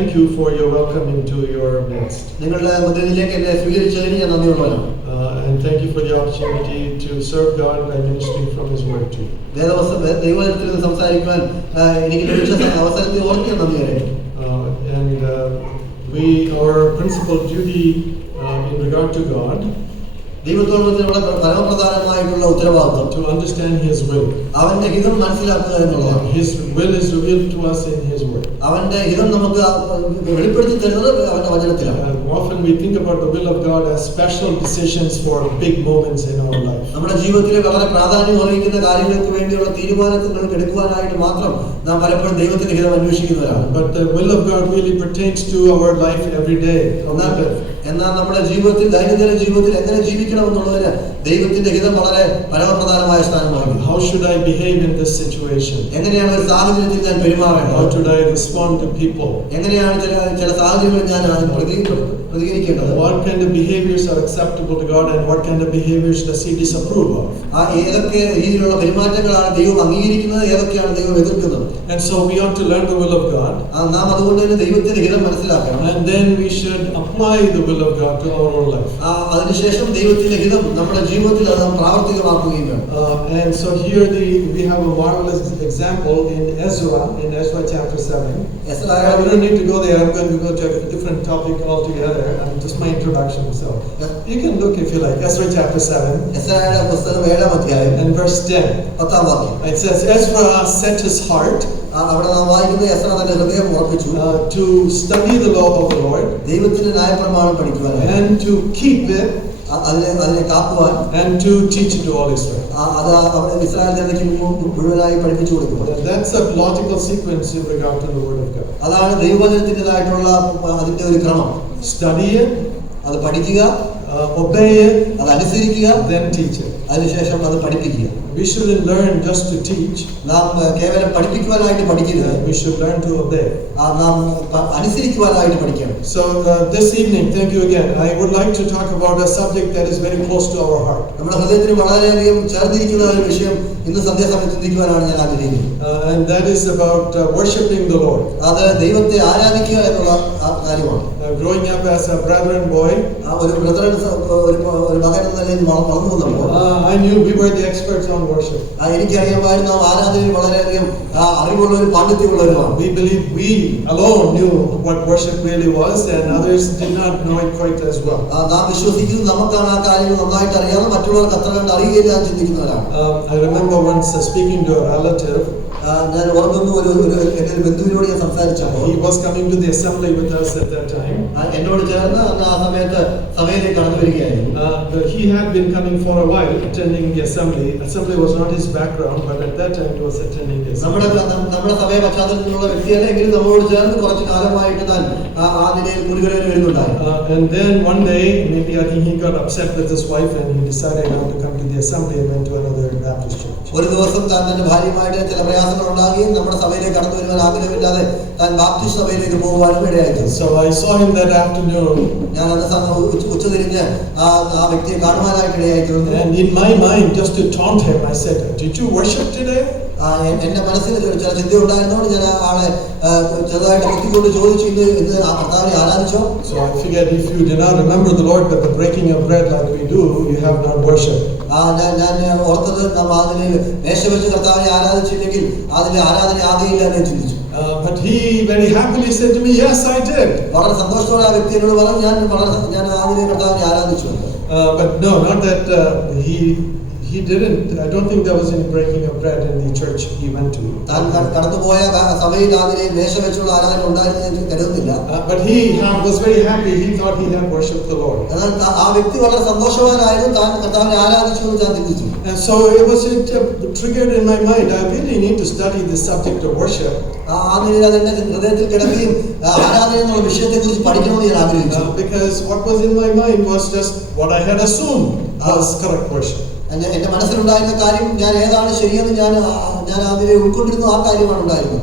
thank you for your welcoming to your midst. And thank you for the opportunity to serve God by ministering from His Word to you. Our principal duty in regard to God, to understand His will. His will is revealed to us in His Word. Often we think about the will of God as special decisions for big moments in our life. But the will of God really pertains to our life every day. എന്നാൽ നമ്മുടെ ജീവിതത്തിൽ ദൈനംദിന ജീവിതത്തിൽ എങ്ങനെ ജീവിക്കണം എന്നുള്ളതിന് ദൈവത്തിന്റെ ഹിതം വളരെ പരമപ്രധാനമായ സ്ഥാനമാണ്. How should I behave in this situation? എങ്ങനെയാണ് ഒരു സാഹചര്യത്തിൽ ഞാൻ പെരുമാറേണ്ടത്? How should I respond to people? എങ്ങനെയാണ് ചില സാഹചര്യങ്ങളിൽ ഞാൻ പ്രതികരിക്കേണ്ടത്? What kind of behaviors are acceptable to God and what kind of behaviors does He disapprove of? ഏതൊക്കെ രീതിയിലുള്ള പെരുമാറ്റങ്ങളാണ് ദൈവം അംഗീകരിക്കുന്നത്, ഏതൊക്കെയാണ് ദൈവം എതിർക്കുന്നത്? And so we ought to learn the will of God. നാം അതുകൊണ്ട് തന്നെ ദൈവത്തിന്റെ ഹിതം മനസ്സിലാക്കണം. And then we should apply the will of God to our own life. അതിനുശേഷം ദൈവത്തിന്റെ ഹിതം നമ്മുടെ ജീവിതത്തിൽ അത് പ്രാവർത്തികമാക്കുകയും വേണം. And so here we have a marvelous example in Ezra chapter 7. We don't need to go there. I'm going to go to a different topic altogether. Just my introduction. So you can look if you like. Ezra chapter 7. And verse 10. It says Ezra set his heart to study the law of the Lord and to keep it and to teach it to all Israel. That's a logical sequence in regard to the word of God. Study it, obey it, then teach it. We shouldn't learn just to teach. We should learn to obey. So this evening, thank you again. I would like to talk about a subject that is very close to our heart. And that is about worshiping the Lord. Growing up as a brethren boy, I knew we were the experts on worship. We believe we alone knew what worship really was, and others did not know it quite as well. I remember once speaking to a relative. He was coming to the assembly with us at that time. He had been coming for a while, attending the assembly. Assembly was not his background, but at that time he was attending the assembly. And then one day, maybe I think he got upset with his wife and he decided not to come to the assembly and went to another Baptist church. So I saw him that afternoon. And in my mind, just to taunt him, I said, "Did you worship today?" So I figured if you do not remember the Lord but the breaking of bread like we do, you have not worshipped. But he very happily said to me, "Yes, I did." But no, not that he didn't. I don't think there was any breaking of bread in the church he went to. But he was very happy. He thought he had worshipped the Lord. And so it was triggered in my mind. I really need to study the subject of worship. Because what was in my mind was just what I had assumed was correct worship. എന്റെ മനസ്സിലുണ്ടായിരുന്ന കാര്യം ഞാൻ ഏതാണ് ശരിയെന്ന് ഞാൻ അതിനെ ഉൾക്കൊണ്ടിരുന്ന ആ കാര്യമാണ് ഉണ്ടായിരുന്നത്.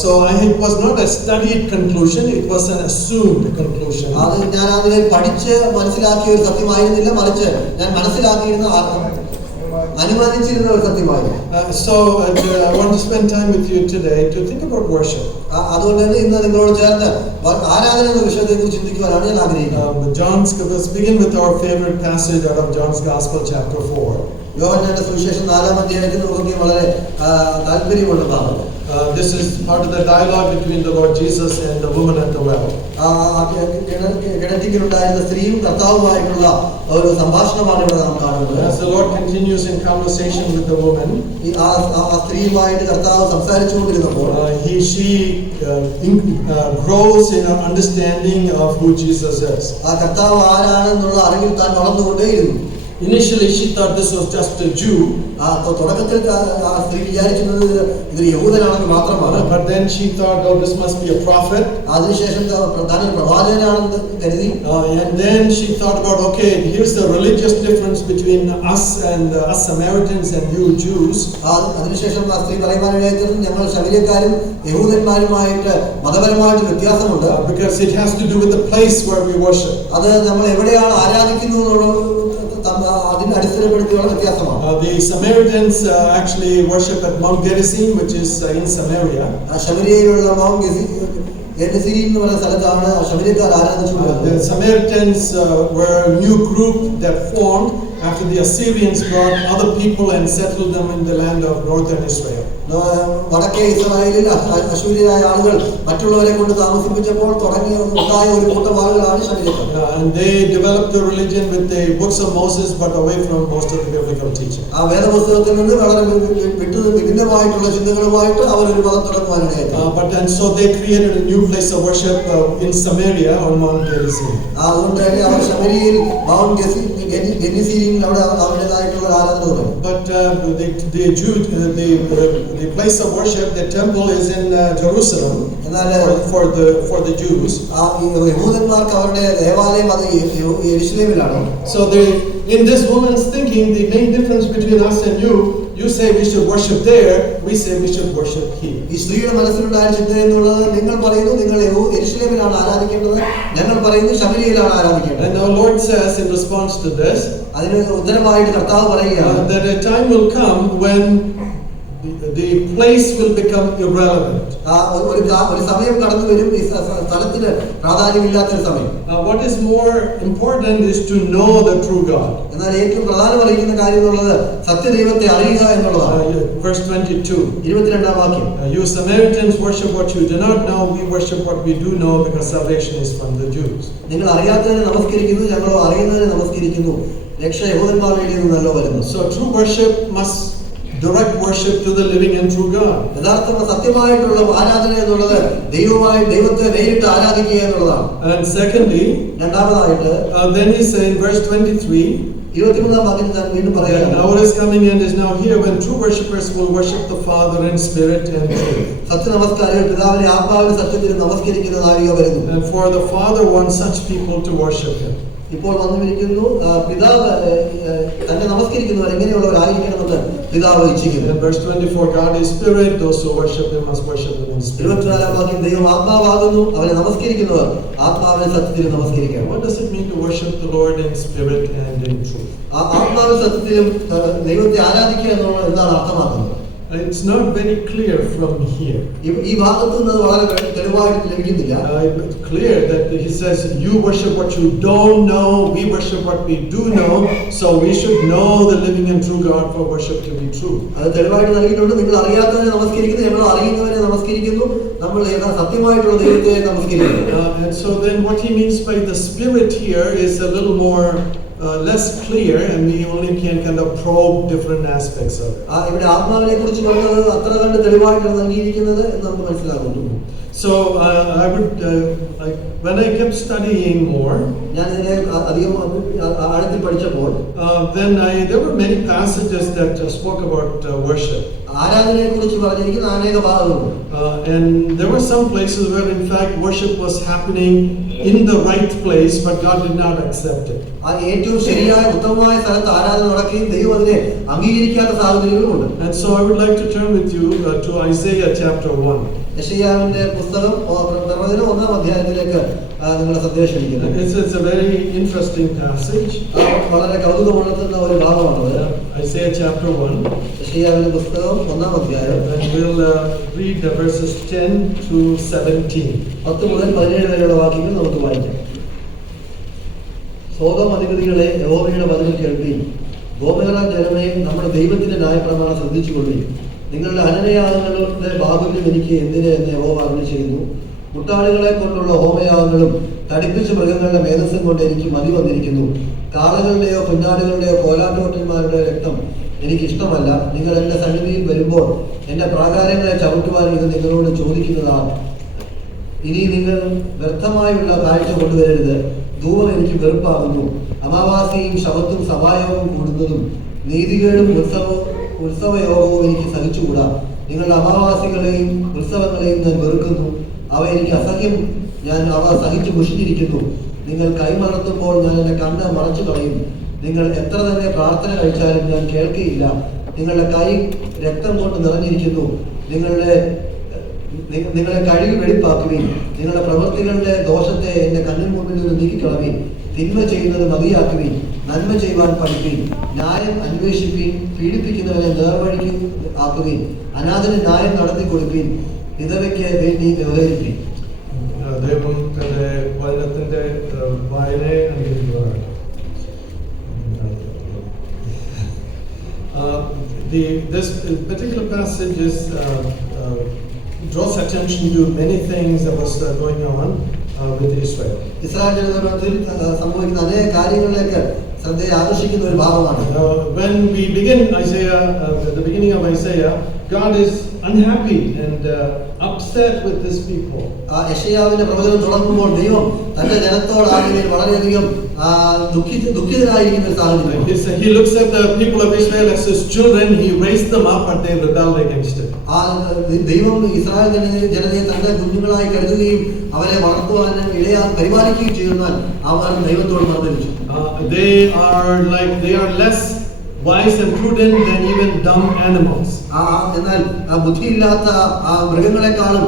So it was not a studied conclusion, it was an assumed conclusion. അത് ഞാൻ അതിനെ പഠിച്ച് മനസ്സിലാക്കിയ ഒരു സത്യമായിരുന്നില്ല, മറിച്ച് ഞാൻ മനസ്സിലാക്കിയിരുന്ന അനുമാനിച്ചിരുന്ന ഒരു സത്യമായിരുന്നു. So I want to spend time with you today to think about worship. അതുകൊണ്ട് തന്നെ ഇന്ന് നിങ്ങളോട് ചേർന്ന് ആരാധന എന്ന വിഷയത്തെ കുറിച്ച് ചിന്തിക്കുവാനാണ് ഞാൻ ആഗ്രഹിക്കുന്നത്. Let's begin with our favorite passage out of John's Gospel, chapter 4. യോഹന്നാന്റെ സുവിശേഷം 4-ാം അധ്യായത്തിൽ നമുക്ക് വളരെ താല്പര്യമുള്ള ഭാഗം. This is part of the dialogue between the Lord Jesus and the woman at the well. കിണറ്റിലുണ്ടായിരുന്ന സ്ത്രീയും കർത്താവുമായിട്ടുള്ള ഒരു സംഭാഷണമാണ് ഇവിടെ നാം കാണുന്നത്. As the Lord continues in conversation with the woman, ആ സ്ത്രീയുമായിട്ട് കർത്താവ് സംസാരിച്ചുകൊണ്ടിരുന്നപ്പോൾ she grows in her understanding of who Jesus is. ആ കർത്താവ് ആരാണെന്നുള്ള അറിവിൽ താൻ വളർന്നുകൊണ്ടേയിരുന്നു. Initially she thought this was just a Jew. തുടക്കത്തിൽ ആ സ്ത്രീ വിചാരിക്കുന്നത് ഇതൊരു യഹൂദനാണെന്ന് മാത്രമാണ്. But then she thought, oh, this must be a prophet. അതിനുശേഷം താൻ ഒരു പ്രവാചകനാണെന്ന് കരുതി. And then she thought about, okay, here's the religious difference between us and us Samaritans and you Jews. അതിനുശേഷം ആ സ്ത്രീ പറയുവാനിടയായി ഞങ്ങൾ ശമര്യക്കാരും യഹൂദന്മാരുമായിട്ട് മതപരമായിട്ട് വ്യത്യാസമുണ്ട്. Because it has to do with the place where we worship. അത് നമ്മൾ എവിടെയാണ് ആരാധിക്കുന്നത് അതിനെ അടിസ്ഥാനപ്പെടുത്തിയുള്ള വ്യത്യാസമാണ്. The Samaritans actually worship at Mount Gerizim, which is in Samaria. ശമര്യയിലുള്ള മൗണ്ട് ഗെരിസിം എന്ന് പറയുന്ന സ്ഥലത്താണ് ശമര്യക്കാർ ആരാധിച്ചുകൊണ്ടിരുന്നത്. The Samaritans were a new group that formed after the Assyrians brought other people and settled them in the land of northern Israel. വടക്കേ ഇസ്രായേലിൽ അശൂര്യരായ ആളുകൾ മറ്റുള്ളവരെ കൊണ്ട് താമസിപ്പിച്ചപ്പോൾ ഉണ്ടായ ഒരു കൂട്ടം ആളുകളാണ് ശമര്യക്കാർ. And they developed their religion with the books of Moses, but away from most of the biblical teaching. ആ വേദപുസ്തകത്തിൽ നിന്ന് വളരെ വിഭിന്നമായിട്ടുള്ള ചിന്തകളുമായിട്ട് അവർ ഒരു മതം തുടങ്ങുവാനിടയായി. And so they created a new place of worship in Samaria on Mount Gerizim. അതുകൊണ്ട് തന്നെ അവർ ശമര്യയിൽ mount ഗെരിസിമിൽ അവിടെ അവരുടേതായിട്ടുള്ള ആരാധന തുടങ്ങി. But the place of worship, the temple, is in Jerusalem for the Jews. യഹൂദന്മാർക്ക് അവരുടെ ദേവാലയം അത് യെരുശലേമിലാണ്. So in this woman's thinking, the main difference between us and you say we should worship there, we say we should worship here. ഈ സ്ത്രീയുടെ മനസ്സിലുണ്ടായ ചിന്ത എന്നുള്ളത് നിങ്ങൾ പറയുന്നു നിങ്ങൾ യെരുശലേമിലാണ് ആരാധിക്കേണ്ടത്, ഞങ്ങൾ പറയുന്നു ശമര്യയിലാണ് ആരാധിക്കേണ്ടത്. And our Lord says in response to this, അതിന് ഉത്തരമായിട്ട് കർത്താവ് പറയുകയാണ് that a time will come when the place will become irrelevant. ഒരു സമയം കടന്നു വരും ഈ സ്ഥലത്തിന് പ്രാധാന്യമില്ലാത്ത ഒരു സമയം. What is more important is to know the true God. എന്നാൽ ഏറ്റവും പ്രധാനമായിരിക്കുന്ന കാര്യം എന്നുള്ളത് സത്യദൈവത്തെ അറിയുക എന്നുള്ളതാണ്. Verse 22. 22-ാം വാക്യം. You Samaritans worship what you do not know, we worship what we do know, because salvation is from the Jews. നിങ്ങൾ അറിയാത്തതിനെ നമസ്കരിക്കുന്നു, ഞങ്ങൾ അറിയുന്നതിനെ നമസ്കരിക്കുന്നു, രക്ഷ യഹൂദന്മാരുടെ ഇടയിൽ നിന്നല്ലോ വരുന്നു. So true worship must direct worship to the living and true God. യഥാർത്ഥ സത്യമായിട്ടുള്ള ആരാധന എന്നുള്ളത് ദൈവത്തെ നേരിട്ട് ആരാധിക്കുക എന്നുള്ളതാണ്. And secondly, രണ്ടാമതായിട്ട് then he says in verse 23, 23-ാം വാക്യത്തിൽ താൻ വീണ്ടും പറയുകയാണ്, hour is coming and is now here when true worshippers will worship the Father in spirit and truth. സത്യ നമസ്കാരികൾ പിതാവിനെ ആത്മാവിലും സത്യത്തിലും നമസ്കരിക്കുന്ന നാഴിക വരുന്നു. And for the Father wants such people to worship him. ഇപ്പോൾ വന്നിരിക്കുന്നു പിതാവ് തന്നെ നമസ്കരിക്കുന്നവർ എങ്ങനെയുള്ളവരായിരിക്കണമെന്ന് പിതാവ് ഇച്ഛിക്കുന്നു. Verse 24, God is spirit, those who worship him must worship him in spirit. 24-ാം വാക്യം, ദൈവം ആത്മാവാകുന്നു, അവനെ നമസ്കരിക്കുന്നവർ ആത്മാവിനെ സത്യത്തിൽ നമസ്കരിക്കണം. What does it mean to worship the Lord in spirit and in truth? ആത്മാവിൽ സത്യത്തിലും ദൈവത്തെ ആരാധിക്കുക എന്നുള്ളത് എന്താണ് അർത്ഥമാക്കുന്നത്? It's not very clear from here. ഈ ഭാഗത്തു നിന്ന് വളരെ തെളിവായിട്ട് ലഭിക്കുന്നില്ല. It's clear that he says you worship what you don't know, we worship what we do know, so we should know the living and true God for worship to be true. അത് തെളിവായിട്ട് നൽകിയിട്ടുണ്ട്. നിങ്ങൾ അറിയാത്തവനെ നമസ്കരിക്കുന്നു, ഞങ്ങൾ അറിയുന്നവനെ നമസ്കരിക്കുന്നു, നമ്മൾ സത്യമായിട്ടുള്ള ദൈവത്തെ നമസ്കരിക്കുന്നു. And so then what he means by the spirit here is a little more less clear, and we only can kind of probe different aspects of it. ഇവിടെ ആത്മാവിനെ കുറിച്ച് പറഞ്ഞത് അത്ര കണ്ട് തെളിവായിട്ട് നൽകിയിരിക്കുന്നത് എന്ന് നമുക്ക് മനസ്സിലാകുന്നു. So I would when I kept studying more, ഞാൻ ഇതിനെ അധികം ആഴത്തിൽ പഠിച്ചപ്പോൾ then there were many passages that spoke about worship. ആരാധനയെ കുറിച്ച് പറഞ്ഞിരിക്കുന്ന അനേക ഭാഗങ്ങളുണ്ട്. And there were some places where in fact worship was happening in the right place, but God did not accept it. ആ ഏറ്റവും ശരിയായ ഉത്തമമായ സ്ഥലത്ത് ആരാധന നടക്കുകയും ദൈവം അതിനെ അംഗീകരിക്കാത്ത സാഹചര്യങ്ങളുമുണ്ട്. And so I would like to turn with you to Isaiah chapter 1. യെശയ്യാവിന്റെ പുസ്തകം പ്രവചനം 1-ാം അധ്യായത്തിലേക്ക് നിങ്ങളെ ശ്രദ്ധ ക്ഷണിക്കുന്നു. It's a very interesting passage. വളരെ കൗതുകമുണർത്തുന്ന ഒരു ഭാഗമാണത്. Isaiah chapter 1. യെശയ്യാവിന്റെ പുസ്തകം 1-ാം അധ്യായം. And we'll read the verses 10 to 17. 10 മുതൽ 17 വരെയുള്ള വാക്യങ്ങൾ നമുക്ക് വായിക്കാം. സോദോം അധിപതികളെ, യഹോവയുടെ വചനം കേൾപ്പീൻ. ഗോമേറ ജനമേ, നമ്മുടെ ദൈവത്തിന്റെ ന്യായപ്രമാണം ശ്രദ്ധിച്ചുകൊള്ളുകയും. നിങ്ങളുടെ ഹനനയാഗങ്ങളുടെ ബാഹുല്യം എനിക്ക് എന്തിന് എന്ന് യഹോവ അരുളിച്ചെയ്യുന്നു. മുട്ടാളികളെ കൊണ്ടുള്ള ഹോമയാഗങ്ങളും തടിപ്പിച്ച മൃഗങ്ങളുടെ മേധസ്സും കൊണ്ട് എനിക്ക് മതി വന്നിരിക്കുന്നു. കാളകളുടെയോ കുഞ്ഞാടുകളുടെയോ കോലാട്ടോട്ടന്മാരുടെ രക്തം എനിക്കിഷ്ടമല്ല. നിങ്ങൾ എൻ്റെ സന്നിധിയിൽ വരുമ്പോൾ എൻ്റെ പ്രാകാരങ്ങളെ ചവിട്ടുവാൻ ഇത് നിങ്ങളോട് ചോദിക്കുന്നതാണ്. ഇനി നിങ്ങൾ വ്യർത്ഥമായുള്ള കാഴ്ച കൊണ്ടുവരരുത്. ധൂപം എനിക്ക് വെറുപ്പാകുന്നു. അമാവാസിയും ശബത്തും സഭായോഗവും കൂടുന്നതും നീതികേടും ഉത്സവയോഗവും എനിക്ക് സഹിച്ചുകൂടാ. നിങ്ങളുടെ അമാവാസികളെയും ഉത്സവങ്ങളെയും ഞാൻ വെറുക്കുന്നു. അവ എനിക്ക് അസഹ്യം. ഞാൻ അവ സഹിച്ചു മുഷിഞ്ഞിരിക്കുന്നു. നിങ്ങൾ കൈമറത്തുമ്പോൾ ഞാൻ എൻ്റെ കണ്ണ് മറച്ചു കളയും. നിങ്ങൾ എത്ര തന്നെ പ്രാർത്ഥന കഴിച്ചാലും ഞാൻ കേൾക്കുകയില്ല. നിങ്ങളുടെ കൈ രക്തം കൊണ്ട് നിറഞ്ഞിരിക്കുന്നു. നിങ്ങളെ കഴുകി വെടിപ്പാക്കുവിൻ. നിങ്ങളുടെ പ്രവൃത്തികളുടെ ദോഷത്തെ എൻ്റെ കണ്ണിന് മുമ്പിൽ നിന്ന് നീക്കിക്കളവിൻ. തിന്മ ചെയ്യുന്നത് മതിയാക്കുവിൻ. നന്മ ചെയ്യുവാൻ പഠിപ്പിൻ. ന്യായം അന്വേഷിപ്പിൻ. പീഡിപ്പിക്കുന്നവരെ നേർവഴിക്ക് ആക്കുവിൻ. അനാഥന് ന്യായം നടത്തി കൊടുപ്പിൻ. വിധവയ്ക്ക് വേണ്ടി വ്യവഹരിപ്പിൻ. ദൈവം തന്റെ വചനത്തിന്റെ വായനയെ അനുഗ്രഹിക്കുന്നതാണ്. This particular passage draws attention to many things that was going on with Israel. Israel ജനതയിൽ സംഭവിക്കുന്ന അനേക കാര്യങ്ങളിലേക്ക് ശ്രദ്ധയെ ആകർഷിക്കുന്ന ഒരു ഭാഗമാണ്. When we begin Isaiah, at the beginning of Isaiah, God is unhappy and upset with His people. യെശയ്യാവിന്റെ പ്രവചനം തുടങ്ങുമ്പോൾ ദൈവം തന്റെ ജനത്തോടാണെങ്കിൽ വളരെയധികം ദുഃഖിതരായിരിക്കുന്ന ഒരു സാഹചര്യം. He looks at the people of Israel as His children. He raised them up, but they rebelled against Him. ദൈവം Israel ജനതയെ തന്റെ കുഞ്ഞുങ്ങളായി കരുതുകയും അവരെ വളർത്തുവാനും പരിപാലിക്കുകയും ചെയ്യുന്നാൽ അവർ ദൈവത്തോട് മറുതലിച്ചു. They are less wise and prudent than even dumb animals. എന്നാൽ ബുദ്ധിയില്ലാത്ത മൃഗങ്ങളെക്കാളും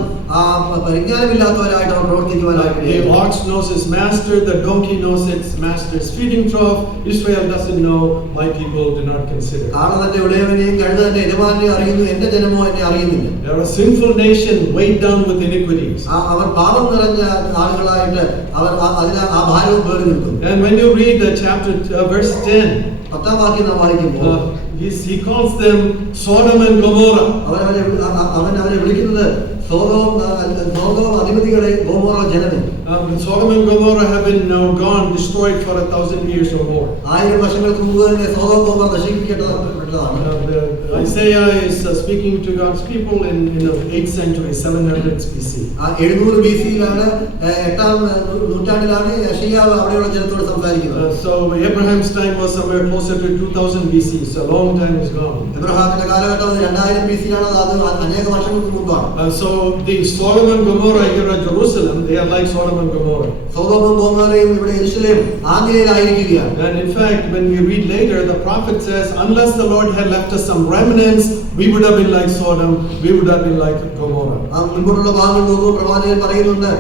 പരിജ്ഞാനമില്ലാത്തവരായിട്ട് അവർ പ്രവർത്തിക്കുവാനായിട്ട്. The ox knows its master, the donkey knows its master's feeding trough. Israel doesn't know, my people do not consider. ആളതന്റെ ഉടയവനെയും കഴുതന്റെ യജമാനെ അറിയുന്നു, എന്റെ ജനമോ എന്നെ അറിയുന്നില്ല. They are a sinful nation weighed down with iniquities. അവർ പാപം നിറഞ്ഞ ആളുകളായിട്ട് അവർ അതിന് ആ ഭാരവും പേറി നിൽക്കുന്നു. And when you read the chapter verse 10, 10-ാം വാക്യം നാം വായിക്കുമ്പോൾ he calls them Sodom and Gomorrah. അവൻ അവരെ വിളിക്കുന്നത് സോദോം അധിപതികളെ, ഗോമോറ ജനമേ. Sodom and Gomorrah have been now gone, destroyed for 1,000 years or more. 1000 വർഷങ്ങൾക്ക് മുമ്പ് തന്നെ സോദോം ഗോമോറ നശിപ്പിക്കപ്പെട്ടതാണ്. Isaiah is speaking to God's people in the 8th century, 700 BC. 700 BC-യിലാണ്, 8-ാം നൂറ്റാണ്ടിലാണ് യെശയ്യാവ് അവിടെയുള്ള ജനത്തോട് സംസാരിക്കുന്നത്. So Abraham's time was somewhere closer to 2000 BC. So a long time is gone. എബ്രഹാമിന്റെ കാലഘട്ടം 2000 BC-യിലാണ്. അത് അനേക വർഷങ്ങൾക്ക് മുമ്പാണ്. So the Sodom and Gomorrah here at Jerusalem, they are like Sodom and Gomorrah. സോദോമും ഗോമോറയും ഇവിടെ യെരുശലേം ആംഗ്യയിലായിരിക്കുകയാണ്. And in fact, when we read later, the prophet says, unless the Lord had left us some remnants, we would have been like Sodom, we would have been like Gomorrah. മുൻപോട്ടുള്ള ഭാഗങ്ങൾ നോക്കുമ്പോൾ പ്രവാചകൻ പറയുന്നുണ്ട്,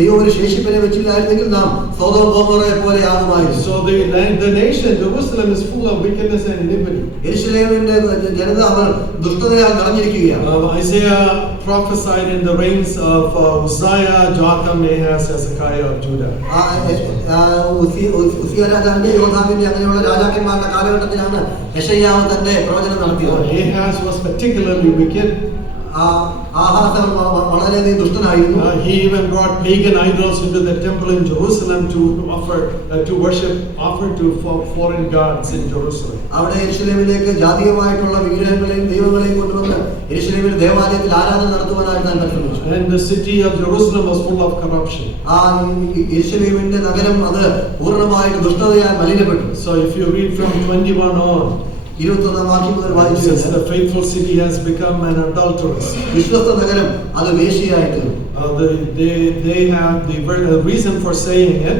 ദൈവം ഒരു ശേഷിപ്പിനെ വെച്ചില്ലായിരുന്നെങ്കിൽ നാം Sodom ഗോമോറയെ പോലെ ആകുമായിരുന്നു. So the nation Jerusalem is full of wickedness and iniquity. യെരുശലേമിന്റെ Janata our ദുഷ്ടതയാൽ നിറഞ്ഞിരിക്കുകയാണ്. Isaiah prophesied in the reigns of Uzziah, Jotham, Ahaz, Hezekiah of Judah. Uzziah രാജാവിന്റെ, യോഥാമിന്റെ അങ്ങനെയുള്ള രാജാക്കന്മാരുടെ കാലഘട്ടത്തിലാണ് യെശയ്യാവ് തന്റെ പ്രവചനം നടത്തിയത്. Ahaz was particularly wicked. വളരെയധികം ദുഷ്ടനായിരുന്നു. He even brought pagan idols into the temple in Jerusalem to offer to foreign gods in Jerusalem. അവിടെ യെരുശലേമിലേക്ക് ജാതീയമായിട്ടുള്ള വിഗ്രഹങ്ങളെയും ദൈവങ്ങളെയും കൊണ്ടുവന്ന് യെരുശലേമിലെ ദേവാലയത്തിൽ ആരാധന നടത്തുവാനായിട്ട് താൻ പരിശ്രമിച്ചു. And the city of Jerusalem was full of corruption. യെരുശലേമിന്റെ നഗരം അത് പൂർണ്ണമായിട്ട് ദുഷ്ടതയാൽ മലിനപ്പെട്ടു. So if you read from 21 on, 21-ാം വാക്യം മുതൽ വായിച്ചു, the faithful city has become an adulteress. വിശ്വസ്ത നഗരം അത് വേശ്യയായി തീർന്നു. They have the reason for saying it.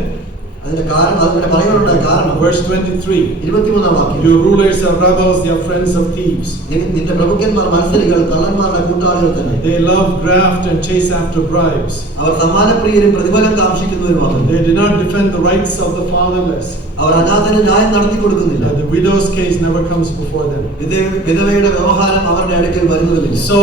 അതിന്റെ കാരണം അതിന്റെ പറയുന്നുണ്ടായ കാരണം Verse 23. 23-ാം വാക്യം. Your rulers are rebels, they are friends of thieves. നിന്റെ പ്രഭുക്കന്മാർ മത്സരികൾ, കള്ളന്മാരുടെ കൂട്ടാളികൾ തന്നെ. They love graft and chase after bribes. അവർ സമ്മാനപ്രിയരും പ്രതിഫലം കാംക്ഷിക്കുന്നവരുമാണ്. They do not defend the rights of the fatherless. അവർ അനാഥന് ന്യായം നടത്തി കൊടുക്കുന്നില്ല. The widow's case never comes before them. വിധവയുടെ വ്യവഹാരം അവരുടെ അടുക്കൽ വരുന്നതില്ല. So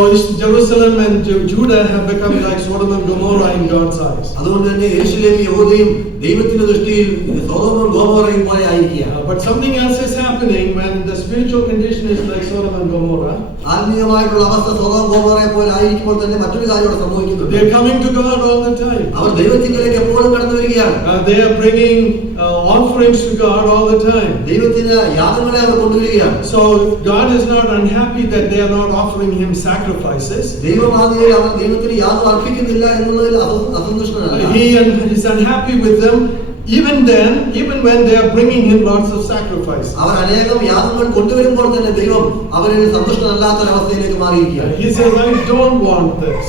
Jerusalem and Judah have become like Sodom and Gomorrah in God's eyes. അതുകൊണ്ട് തന്നെ യെരൂശലേമും യഹൂദയും ദൈവത്തിന്റെ ദൃഷ്ടിയിൽ സൊദോമും ഗൊമോറയും പോലെ ആയിരിക്കുകയാണ്. But something else is happening when the spiritual condition is like Sodom and Gomorrah. ആത്മീയമായിട്ടുള്ള അവസ്ഥ സൊദോം ഗൊമോറയെ പോലെ ആയിരിക്കുമ്പോൾ തന്നെ മറ്റൊരു കാര്യം ഇവിടെ സംഭവിക്കുന്നു. They are coming to God all the time. അവർ ദൈവത്തിലേക്ക് എപ്പോഴും കടന്നു വരികയാണ്. They are bringing offerings to God all the time. ദൈവത്തിന് യാഗങ്ങളെ അവർ കൊണ്ടുവരികയാണ്. So God is not unhappy that they are not offering him sacrifices. ദൈവമാതിരി അവർ ദൈവത്തിന് യാഗം അർപ്പിക്കുന്നില്ല എന്നുള്ളതിൽ അസന്തുഷ്ടനല്ല. He is unhappy with them even then, even when they are bringing him lots of sacrifices. അവർ അനേകം യാഗങ്ങൾ കൊണ്ടുവരുമ്പോൾ തന്നെ ദൈവം അവരിൽ സന്തുഷ്ടനല്ലാത്ത ഒരു അവസ്ഥയിലേക്ക് മാറിയിരിക്കുകയാണ്. He says, I don't want this.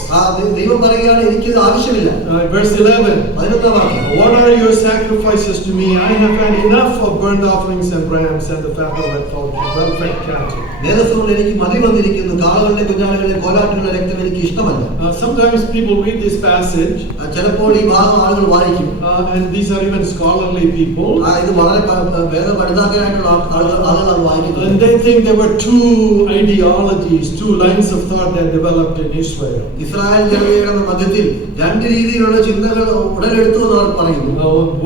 ദൈവം പറയുകയാണ് എനിക്ക് ഇത് ആവശ്യമില്ല. Verse 11. 11-ാം വാക്യം. What are your sacrifices to me? I have had enough of burnt offerings and rams and the fat of well-fed cattle. വേദസ്സുകൊണ്ട് എനിക്ക് മതി വന്നിരിക്കുന്നു. കാളകളുടെ കുഞ്ഞാടുകളുടെ കോലാട്ടുകളുടെ രക്തം എനിക്ക് ഇഷ്ടമല്ല. Sometimes people read this passage. ചിലപ്പോൾ ഈ ഭാഗം ആളുകൾ വായിക്കും. And these are even scholarly people. ഇത് വളരെ വേദ പഠിതാക്കളായിട്ടുള്ള ആളുകളാണ് വായിക്കുന്നത്. And they think there were two ideologies, two lines of thought that developed in Israel. Israel ജനതയുടെ മധ്യത്തിൽ രണ്ട് രീതിയിലുള്ള ചിന്തകൾ ഉടലെടുത്തു എന്ന് അവർ പറയുന്നു.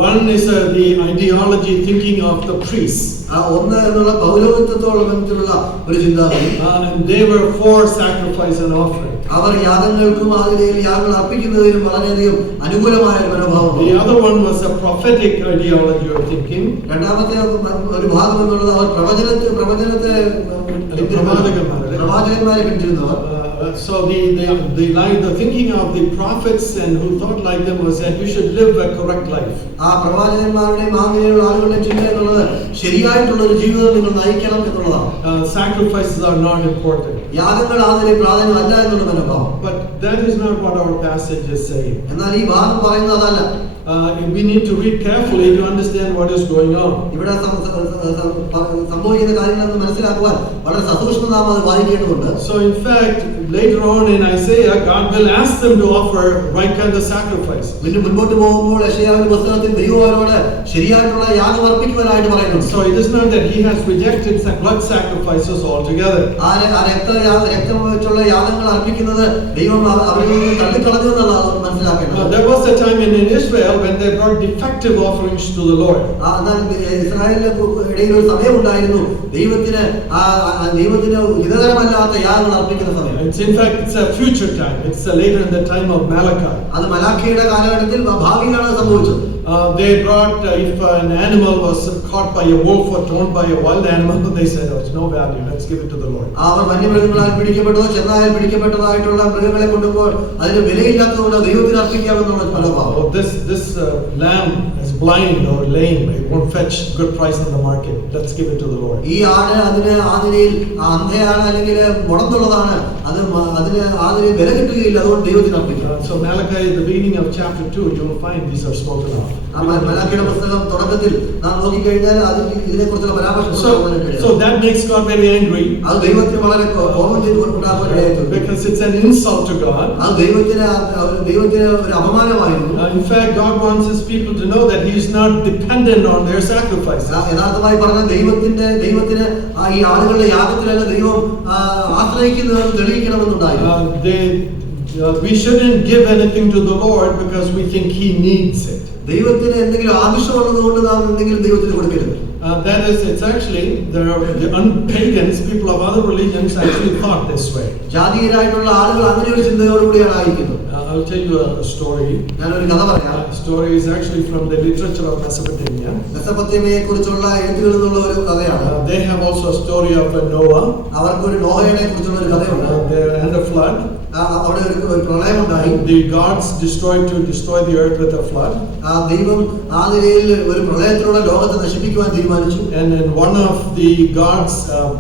One is the ideology thinking of the priests. ഒന്ന് എന്നുള്ള പൗരോഹിത്യത്തോളം ബന്ധത്തിലുള്ള ഒരു ചിന്താഗതി. And they were for sacrifice and offering. അവർ യാഗങ്ങൾക്കും ആദിയിൽ യാഗങ്ങൾ അർപ്പിക്കുന്നതിനും വളരെയധികം അനുകൂലമായ ഒരു മനോഭാവം. The other one was a prophetic ideology of thinking. രണ്ടാമത്തെ ഒരു ഭാഗം എന്നുള്ളത് അവർ പ്രവചനത്തെ പ്രവാചകന്മാരെ പിന്തുടരുന്നവർ. So the thinking of the prophets and who thought like them was that you should live a correct life. ആ പ്രവാചകന്മാരുടെയും അങ്ങനെയുള്ള ആളുകളുടെ ചിന്ത എന്നുള്ളത് ശരിയായിട്ടുള്ള ഒരു ജീവിതം നിങ്ങൾ നയിക്കണം എന്നുള്ളതാണ്. Sacrifices are not important. യാഗങ്ങൾ അതിലെ പ്രാധാന്യമല്ല എന്നുള്ള മനോഭാവം. But that is not what our passage is saying. എന്നാൽ ഈ ഭാഗം പറയുന്നത് അതല്ല. We need to read carefully to understand what is going on. ഇവിടെ സംഭവിക്കുന്ന കാര്യങ്ങളെന്ന് മനസ്സിലാക്കുവാൻ വളരെ സസൂക്ഷ്മം നാം അത് വായിക്കേണ്ടതുണ്ട്. So in fact, later on in Isaiah, God will ask them to offer right kind of sacrifice. പിന്നെ മുൻപോട്ട് പോകുമ്പോൾ യശയ്യാവിന്റെ പുസ്തകത്തിൽ ദൈവം അവരോട് ശരിയായിട്ടുള്ള യാഗം അർപ്പിക്കുവാനായിട്ട് പറയുന്നു. So it is not that he has rejected blood sacrifices altogether. രക്തം വെച്ചുള്ള യാഗങ്ങൾ അർപ്പിക്കുന്നത് ദൈവം അവരിൽ നിന്ന് തള്ളിക്കളഞ്ഞു എന്നുള്ളത് മനസ്സിലാക്കേണ്ടത്. There was a time in Israel when they brought defective offerings to the Lord. എന്നാൽ ഇസ്രായേലിന്റെ ഇടയിൽ ഒരു സമയം ഉണ്ടായിരുന്നു ദൈവത്തിന് ഹിതകരമല്ലാത്ത യാഗങ്ങൾ അർപ്പിക്കുന്ന സമയം. In fact, it's a future time. It's later in the time of Malachi. അത് മലാഖിയുടെ കാലഘട്ടത്തിൽ ഭാവിയിലാണ് സംഭവിച്ചത്. They brought if an animal was caught by a wolf or torn by a wild animal, they said, "Oh, it's no value. Let's give it to the Lord." അവർ വന്യമൃഗങ്ങളാൽ പിടിക്കപ്പെട്ടതോ ചെന്നായാൽ പിടിക്കപ്പെട്ടതായിട്ടുള്ള മൃഗങ്ങളെ കൊണ്ടുപോയി അതിന് വിലയില്ലാത്തതുകൊണ്ട് ദൈവത്തിന് അർപ്പിക്കാമെന്നുള്ള മനോഭാവം. This lamb is blind or lame. It won't fetch good price in the market. Let's give it to the Lord. ഈ ആട് അതിന് ആദിയിൽ അന്ധയാണ് അല്ലെങ്കിൽ മുടന്തുള്ളതാണ്. അതിന് ആദിയിൽ വില കിട്ടുകയില്ല. അതുകൊണ്ട് ദൈവത്തിന് അർപ്പിക്കുക. So Malachi, the beginning of chapter 2, you will find these are spoken of. മലാഖിയുടെ പുസ്തകം തുടക്കത്തിൽ നാം നോക്കിക്കഴിഞ്ഞാൽ അതിൽ ഇതിനെക്കുറിച്ചുള്ള പരാമർശം. So that makes God very angry. അത് ദൈവത്തിന് വളരെ കോപം ഉണ്ടാക്കുവാനായിട്ട്. Because it's an insult to God. അത് ദൈവത്തിന് ഒരു അപമാനമായിരുന്നു. In fact, God wants his people to know that he is not dependent on their sacrifice. യഥാർത്ഥമായി പറഞ്ഞാൽ ദൈവത്തിന് ഈ ആളുകളുടെ യാഗത്തിലല്ല ദൈവം ആശ്രയിക്കുന്നതെന്ന് തെളിയിക്കണമെന്നുണ്ടായിരുന്നു. We shouldn't give anything to the Lord because we think he needs it. ദൈവത്തിന് എന്തെങ്കിലും ആവശ്യമുള്ളതുകൊണ്ട് നാം എന്തെങ്കിലും ദൈവത്തിന് കൊടുക്കരുത്. That is, it's actually the pagans, people of other religions actually thought this way. ജാതീയരായിട്ടുള്ള ആളുകൾ അങ്ങനെ ഒരു ചിന്തയോടുകൂടിയാണ് ആയിരിക്കുന്നത്. I'll tell you a story. ഞാനൊരു കഥ പറയാം. Story is actually from the literature of Mesopotamia. മെസൊപ്പൊത്തേമിയയെ കുറിച്ചുള്ള എഴുത്തുകളിൽ നിന്നുള്ള ഒരു കഥയാണ്. They have also a story of Noah. അവർക്ക് ഒരു നോഹയെ കുറിച്ചുള്ള ഒരു കഥയുണ്ട്. And the flood. അവിടെ ഒരു പ്രളയമുണ്ടായി. The gods destroyed to destroy the earth with a flood. ദൈവം ആ നിലയിൽ ഒരു പ്രളയത്തിലൂടെ ലോകത്തെ നശിപ്പിക്കുവാൻ തീരുമാനിച്ചു. And then one of the gods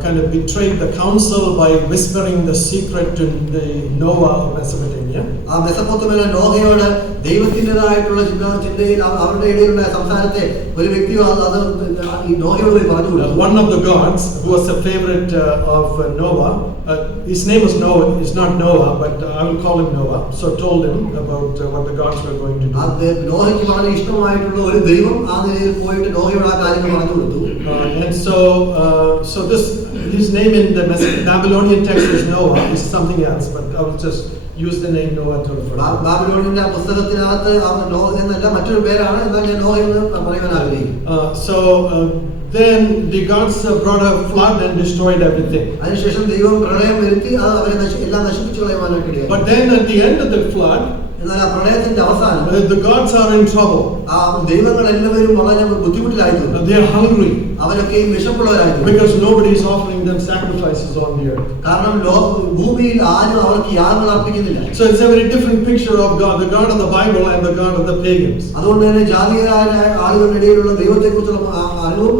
kind of betrayed the council by whispering the secret to the Noah of Mesopotamia. Mesopotamia. ആ മെസൊപ്പൊത്താമിയയിലെ നോഹയോട് ദൈവത്തിൻ്റെതായിട്ടുള്ള ചിന്തയിൽ അവരുടെ ഇടയിലുള്ള സംസാരത്തെ ഒരു വ്യക്തി അത് ഈ നോഹയോട് പോയി പറഞ്ഞു കൊടുത്തു. One of the gods who was a favorite of Noah, his name was Noah, it's not Noah, but I will call him Noah, so told him about what the gods were going to do. നോഹയ്ക്ക് വളരെ ഇഷ്ടമായിട്ടുള്ള ഒരു ദൈവം ആ നിലയിൽ പോയിട്ട് നോഹയോട് ആ കാര്യങ്ങൾ പറഞ്ഞു കൊടുത്തു. And so his name in the Babylonian text is Noah, is something else, but I will just use the name Noah to refer to. ബാബിലോണിന്റെ പുസ്തകത്തിനകത്ത് Noah എന്നല്ല മറ്റൊരു പേരാണ്, എന്നാൽ ഞാൻ നോഹ എന്ന് പറയാൻ ആഗ്രഹിക്കുന്നു. Then the gods brought a flood and destroyed everything. അതിനുശേഷം ദൈവം പ്രളയം വരുത്തി അവരെ എല്ലാം നശിപ്പിച്ചു കളയുവാനായിട്ട് ഇടയായി. But then at the end of the flood, എന്നാൽ ആ പ്രളയത്തിന്റെ അവസാനം the gods are in trouble. ആ ദൈവങ്ങൾ എല്ലാവരും വളരെ ബുദ്ധിമുട്ടിലായിരുന്നു. They are hungry. അവരൊക്കെ വിശപ്പുള്ളവരായിരുന്നു. Because nobody is offering them sacrifices on the earth. കാരണം ഭൂമിയിൽ ആരും അവർക്ക് യാഗങ്ങൾ അർപ്പിക്കുന്നില്ല. So it's a very different picture of God, the God of the Bible and the God of the pagans. അതുകൊണ്ട് തന്നെ ജാതീയരായ ആളുകളുടെ ഇടയിലുള്ള ദൈവത്തെക്കുറിച്ചുള്ള അറിവും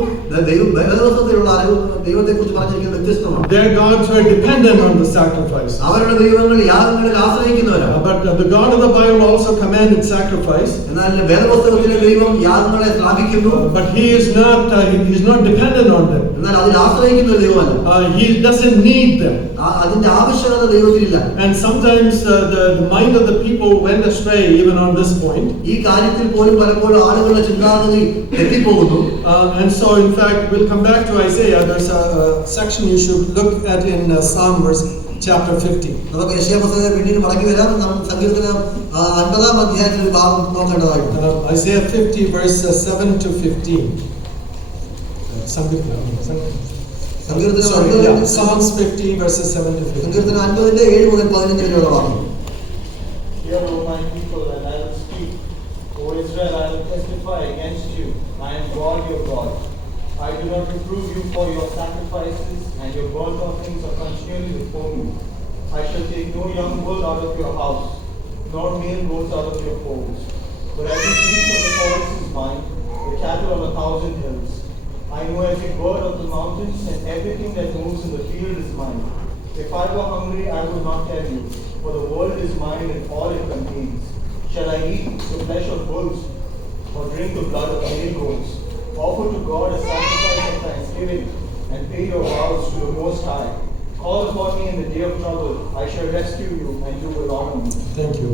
വേദപുസ്തകത്തിലുള്ള അറിവും ദൈവത്തെക്കുറിച്ച് പറഞ്ഞിരിക്കുന്നത് വ്യത്യസ്തമാണ്. Their gods were dependent on the sacrifice. അവരുടെ ദൈവങ്ങൾ യാഗങ്ങളിൽ ആശ്രയിക്കുന്നവരാണ്. But the God of the Bible also commanded sacrifice. എന്നാൽ വേദപുസ്തകത്തിലെ ദൈവം യാഗങ്ങളെ ശ്ലാഘിക്കുന്നു. But he is not dependent on them. എന്നാൽ അതിൽ ആശ്രയിക്കുന്ന ഒരു ദൈവമല്ല. He doesn't need them. അതിന്റെ ആവശ്യകത ദൈവത്തിനില്ല. And sometimes the mind of the people went astray even on this point. ഈ കാര്യത്തിൽ പോലും പലപ്പോഴും ആളുകളുടെ ചിന്താഗതി തെറ്റിപ്പോകുന്നു. And so in fact we'll come back to Isaiah. There's a section you should look at in Psalm verse chapter 50. നമുക്ക് യെശയ്യാ പുസ്തകത്തിൽ പിന്നീട് മടങ്ങി വരാം. നാം സങ്കീർത്തനം 50-ാം അധ്യായത്തിൽ ഒരു ഭാഗം നോക്കേണ്ടതായിട്ടുണ്ട്. Isaiah 50 verse 7 to 15. Psalms 50 verses 7 to 15. സങ്കീർത്തനം 50-ന്റെ 7 മുതൽ 15 വരെയുള്ള ഭാഗം. Hear, O my people, and I will speak. O Israel, I will testify against you. I am God, your God. I do not reprove you for your sacrifices, and your burnt offerings are continually before me. I shall take no young bull out of your house, nor male goats out of your folds. But every beast of the forest is mine, the cattle on 1,000 hills. I know every bird of the mountains, and everything that moves in the field is mine. If I were hungry, I would not tell you, for the world is mine and all it contains. Shall I eat the flesh of bulls, or drink the blood of male goats? Offer to God a sacrifice of thanksgiving, and pay your vows to the Most High. Call upon me in the day of trouble. I shall rescue you, and you will honor me. Thank you.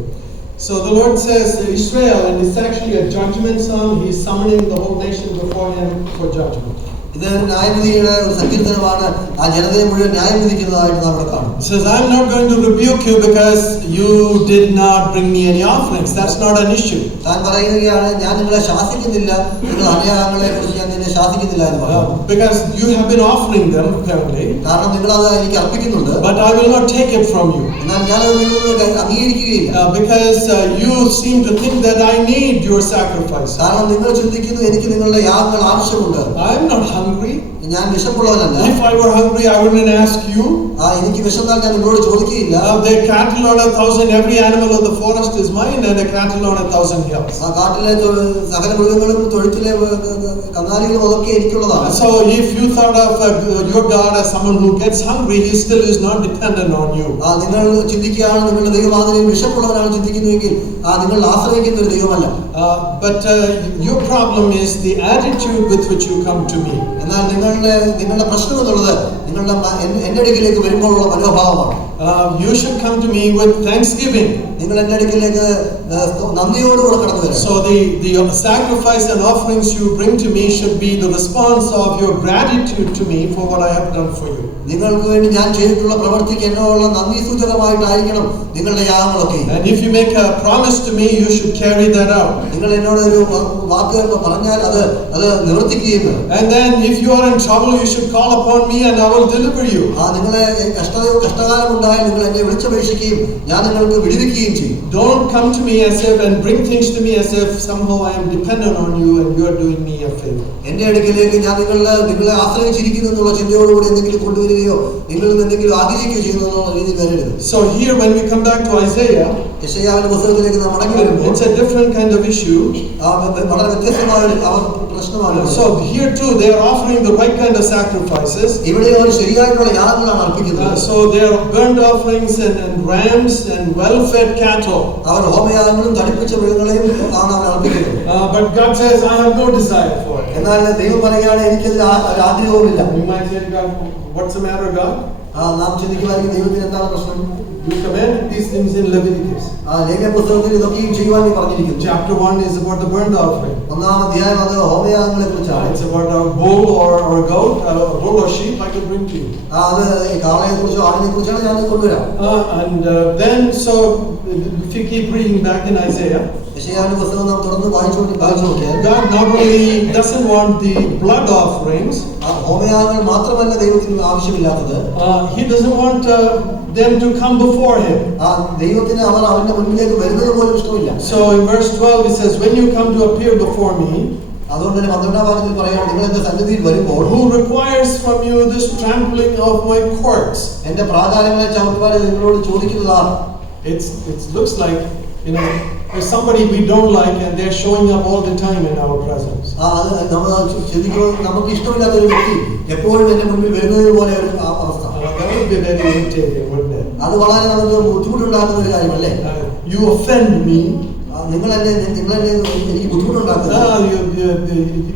So the Lord says Israel, and it's actually a judgment psalm. He's summoning the whole nation before him for judgment. ഇത് ന്യായവിധിയുടെ ഒരു സങ്കീർത്തനമാണ്. ആ ജനതയെ മുഴുവൻ ന്യായം വിധിക്കുന്നതായിട്ട് നമ്മൾ കാണും. He says, I'm not going to rebuke you because you did not bring me any offerings. That's not an issue. താൻ പറയുകയാണ്, ഞാൻ നിങ്ങളെ ശാസിക്കുന്നില്ല, നിങ്ങൾ അന്യായങ്ങളെ കുറിച്ച് ഞാൻ നിന്നെ ശാസിക്കുന്നില്ല എന്ന് പറഞ്ഞു. Because you have been offering them apparently. കാരണം നിങ്ങൾ അത് എനിക്ക് അർപ്പിക്കുന്നുണ്ട്. But I will not take it from you. എന്നാൽ ഞാൻ അത് നിങ്ങൾക്ക് അംഗീകരിക്കുകയില്ല. Because you seem to think that I need your sacrifice. കാരണം നിങ്ങൾ ചിന്തിക്കുന്നു എനിക്ക് നിങ്ങളുടെ യാഗങ്ങൾ ആവശ്യമുണ്ട്. I'm not hungry. ഞാൻ വിശപ്പുള്ളവനല്ല. If I were hungry, I wouldn't ask you. എനിക്ക് വിശന്നാൽ ഞാൻ നിങ്ങളോട് ചോദിക്കുകയില്ല. The cattle on 1,000, every animal of the forest is mine, and the cattle on 1,000 hills. ആ കാട്ടിലെ സകല മൃഗങ്ങളും തൊഴുത്തിലെ കന്നാലികളും അതൊക്കെ എനിക്കുള്ളതാണ്. So if you thought of your God as someone who gets hungry, he still is not dependent on you. നിങ്ങൾ ചിന്തിക്കുകയാണ് നിങ്ങളുടെ ദൈവമാതിരിയും വിശപ്പുള്ളവരാണ് ചിന്തിക്കുന്നുവെങ്കിൽ നിങ്ങൾ ആശ്രയിക്കുന്ന ഒരു ദൈവമല്ല. But your problem is the attitude with which you come to me. എന്നാൽ നിങ്ങളുടെ പ്രശ്നം എന്നുള്ളത് എന്റെ അടുക്കിലേക്ക് വരുമ്പോഴുള്ള മനോഭാവമാണ്. You should come to me with thanksgiving. നിങ്ങൾ എന്റെ അടുക്കിലേക്ക് നന്ദിയോടുകൂടെ കടന്നു വരണം. So the sacrifice and offerings you bring to me should be the response of your gratitude to me for what I have done for you. നിങ്ങൾക്ക് വേണ്ടി ഞാൻ ചെയ്തിട്ടുള്ള പ്രവൃത്തിക്ക് എന്നോടുള്ള നന്ദി സൂചകമായിട്ടായിരിക്കണം നിങ്ങളുടെ യാഗങ്ങളൊക്കെ. And if you make a promise to me, you should carry that out. നിങ്ങൾ എന്നോട് ഒരു വാക്ക് പറഞ്ഞാൽ അത് നിവർത്തിക്കുകയും വേണം. And then if you are in trouble, you should call upon me and I will deliver you. നിങ്ങളെ കഷ്ടകാലം ഉണ്ടായാൽ നിങ്ങൾ എന്നെ വിളിച്ചപേക്ഷിക്കുകയും ഞാൻ നിങ്ങൾക്ക് വിടുവിക്കുകയും ചെയ്യും. Don't come to me as if and bring things to me as if somehow I am dependent on you and you are doing me a favor. എന്റെ അടുക്കിലേക്ക് ഞാൻ നിങ്ങളെ ആശ്രയിച്ചിരിക്കുന്നു എന്നുള്ള ചിന്തയോടുകൂടി എന്തെങ്കിലും കൊണ്ടുവരികയും ചെയ്യുകയോ നിങ്ങളിൽ നിന്ന് എന്തെങ്കിലും ആഗ്രഹിക്കുകയോ ചെയ്യുന്ന രീതിയിൽ വരരുത്. So here when we come back to Isaiah, യെശയ്യാവിന്റെ പുസ്തകത്തിലേക്ക് നാം മടങ്ങി വരുമ്പോൾ it's a different kind of issue. വളരെ വ്യത്യസ്തമായ ഒരു പ്രശ്നമാണ്. So here too they are offering the right kind of sacrifices. ഇവിടെ ഒരു ശരിയായിട്ടുള്ള യാഗങ്ങളാണ് അർപ്പിക്കുന്നത്. So they are burnt offerings and rams and well-fed cattle. അവർ ഹോമയാഗങ്ങളും തടിപ്പിച്ച മൃഗങ്ങളെയും ആണ് അവർ അർപ്പിക്കുന്നത്. But God says, I have no desire for it. എന്നാൽ ദൈവം പറയുകയാണ് എനിക്കതിൽ ആഗ്രഹവുമില്ല. You might say, God, what's the matter, God? നാം ചിന്തിക്കുവാണെങ്കിൽ ദൈവത്തിന് എന്താണ് പ്രശ്നം? You commanded these things in Leviticus. ലേവ്യ പുസ്തകത്തിൽ ഇതൊക്കെയും ചെയ്യുവാൻ പറഞ്ഞിരിക്കുന്നു. Chapter 1 is about the burnt offering. ഒന്നാം അധ്യായം അത് ഹോമയാഗങ്ങളെ കുറിച്ചാണ്. It's about a bull or a goat, a bull or sheep I could bring to you. അത് കാളയെ കുറിച്ചോ ആടിനെ കുറിച്ചാണ് ഞാൻ കൊണ്ടുവരാം. Then so if you keep reading back in Isaiah, യെശയ്യാവിന്റെ പുസ്തകം നാം തുടർന്ന് വായിച്ചു നോക്കിയാൽ God not only doesn't want the blood offerings, ഹോമയാഗങ്ങൾ മാത്രമല്ല ദൈവത്തിന് ആവശ്യമില്ലാത്തത്, He doesn't want them to come before Him. ദൈവത്തിന് അവർ അവന്റെ മുൻപിലേക്ക് വരുന്നത് പോലും ഇഷ്ടമില്ല. So in verse 12 it says, when you come to appear before me, അതുകൊണ്ട് തന്നെ 12ാം വാക്യത്തിൽ പറയുകയാണ്, നിങ്ങൾ എന്റെ സന്നിധിയിൽ വരുമ്പോൾ who requires from you this trampling of my courts? എന്റെ പ്രാകാരങ്ങളെ ചവിട്ടുവാൻ നിങ്ങളോട് ചോദിക്കുന്നതാ. It looks like, you know, there's somebody we don't like and they're showing up all the time in our presence. അത് നമ്മൾ ചിന്തിക്കുമ്പോൾ നമുക്ക് ഇഷ്ടമില്ലാത്ത ഒരു വ്യക്തി എപ്പോഴും എന്റെ മുൻപിൽ വരുന്നത് പോലെ ഒരു അവസ്ഥ. That would be very irritating, wouldn't it? അത് വളരെ നമുക്ക് ബുദ്ധിമുട്ടുണ്ടാക്കുന്ന ഒരു കാര്യമല്ലേ? You offend me. നിങ്ങൾ എന്നെ എനിക്ക് ബുദ്ധിമുട്ടുണ്ടാക്കുന്നു.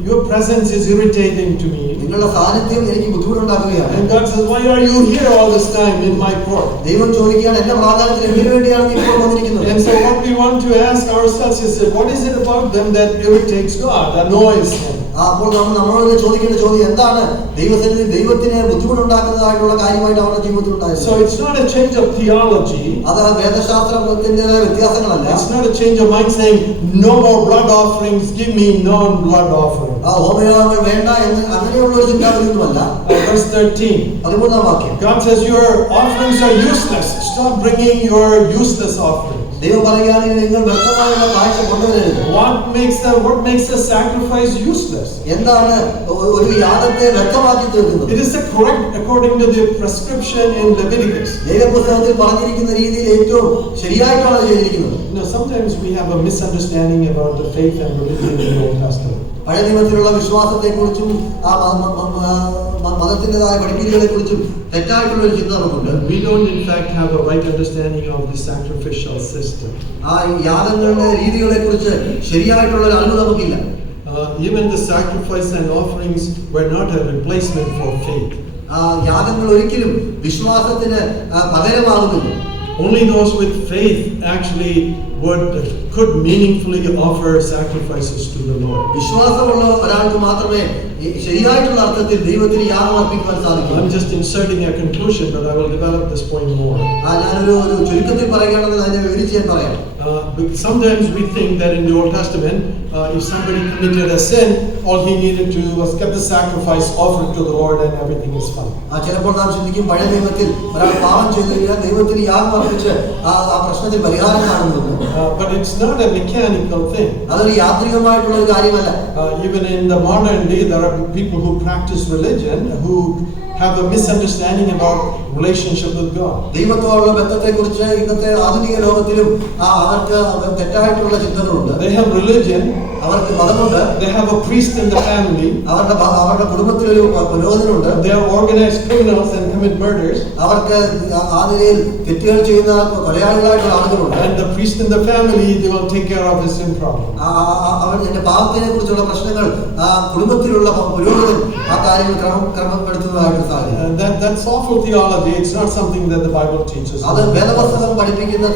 Your presence is irritating to me. നിങ്ങളുടെ സാന്നിധ്യം എനിക്ക് ബുദ്ധിമുട്ടുണ്ടാക്കുകയാണ്. And God says, why are you here all this time in my court? ദൈവം ചോദിക്കുകയാണ്, എന്റെ പ്രാകാരത്തിൽ എന്തിനു വേണ്ടിയാണ് നീ ഇപ്പോൾ വന്നിരിക്കുന്നത്? And so what we want to ask ourselves is, what is it about them that irritates God, annoys Him? അപ്പോൾ നമ്മൾ നമ്മളോട് ചോദിക്കേണ്ട ചോദ്യം എന്താണ് ദൈവത്തിന് ബുദ്ധിമുട്ടുണ്ടാക്കുന്നതായിട്ടുള്ള കാര്യമായിട്ട് അവരുടെ ജീവിതത്തിൽ ഉണ്ടായത്? So it's not a change of theology. അത് വേദശാസ്ത്രത്തിന്റെ വ്യത്യാസങ്ങളല്ല. It's not a change of mind saying no more blood offerings, give me non-blood offerings. ഹോമയാഗങ്ങൾ വേണ്ട എന്ന് അങ്ങനെയുള്ള ഒരു ചിന്താഗതിയൊന്നുമല്ല. Verse 13. 13ാം വാക്യം. God says your offerings are useless. Stop bringing your useless offerings. ദൈവം പറയുകയാണ്, നിങ്ങൾ വ്യർത്ഥമായുള്ള കാഴ്ച കൊണ്ടുവരരുത്. What makes a sacrifice useless? എന്താണ് ഒരു യാഗത്തെ വ്യർത്ഥമാക്കി തീർക്കുന്നത്? It is correct according to the prescription in Leviticus. ലേവ്യപുസ്തകത്തിൽ പറഞ്ഞിരിക്കുന്ന രീതിയിൽ ഏറ്റവും ശരിയായിട്ടാണ് ചെയ്തിരിക്കുന്നത്. Sometimes we have a misunderstanding about the faith and religion in the Old Testament. പഴയ നിയമത്തിലുള്ള വിശ്വാസത്തെക്കുറിച്ചും മതത്തിൻ്റെതായ പഠിപ്പിക്കലുകളെക്കുറിച്ചും തെറ്റായിട്ടുള്ള ഒരു ചിന്ത നമുക്കുണ്ട്. We don't in fact have a right understanding of the sacrificial system. ആ യാഗങ്ങളുടെ രീതികളെക്കുറിച്ച് ശരിയായിട്ടുള്ള ഒരു അറിവ് നമുക്കില്ല. Even the sacrifice and offerings were not a replacement for faith. യാഗങ്ങൾ ഒരിക്കലും വിശ്വാസത്തിന് പകരമാകുന്നില്ല. Only those with faith actually could meaningfully offer sacrifices to the Lord. വിശ്വാസമുള്ള ഒരാൾക്ക് മാത്രമേ ശരിയായിട്ടുള്ള അർത്ഥത്തിൽ ദൈവത്തിന് യാഗം അർപ്പിക്കാൻ സാധിക്കൂ. I'm just inserting a conclusion, but I will develop this point more. ഞാനൊരു ചുരുക്കത്തിൽ പറയുകയാണെങ്കിൽ അതിനെ വിവരിച്ച് ഞാൻ പറയാം. Sometimes we think that in the Old Testament, if somebody committed a sin, all he needed to do was get the sacrifice offered to the Lord and everything is fine. ചിലപ്പോൾ നാം ചിന്തിക്കും പഴയ നിയമത്തിൽ ഒരാൾ പാപം ചെയ്തു കഴിഞ്ഞാൽ ദൈവത്തിന് യാഗം അർപ്പിച്ച് ആ പ്രശ്നത്തിൽ പരിഹാരം കാണുന്നു. But it's not a mechanical thing. അതൊരു യാന്ത്രികമായിട്ടുള്ള ഒരു കാര്യമല്ല. Even in the modern day, there are people who practice religion who have a misunderstanding about relationship with God. ദൈവത്തോടുള്ള ബന്ധത്തെക്കുറിച്ച് ഇന്നത്തെ ആധുനിക ലോകത്തിലും അവർക്ക് തെറ്റായിട്ടുള്ള ചിന്തകളുണ്ട്. They have religion, അവർക്ക് മതമുണ്ട്. they have a priest in the family, അവരുടെ കുടുംബത്തിൽ ഒരു പുരോഹിതനുണ്ട്. they are organized criminals and commit murders, അവർക്ക് ആ നിലയിൽ തെറ്റുകൾ ചെയ്യുന്ന കൊലയാളികളായിട്ടുള്ള ആളുകളുണ്ട്. and the priest in the family, they will take care of his sin problem. അവന്റെ പാപത്തിനെ കുറിച്ചുള്ള പ്രശ്നങ്ങൾ കുടുംബത്തിലുള്ള പുരോഹിതൻ ആ കാര്യങ്ങൾ ക്രമപ്പെടുത്തുന്നതായിട്ട് സാധിക്കും. That's awful theology. It's not something that the Bible teaches. അത് വേദപുസ്തകം പഠിപ്പിക്കുന്ന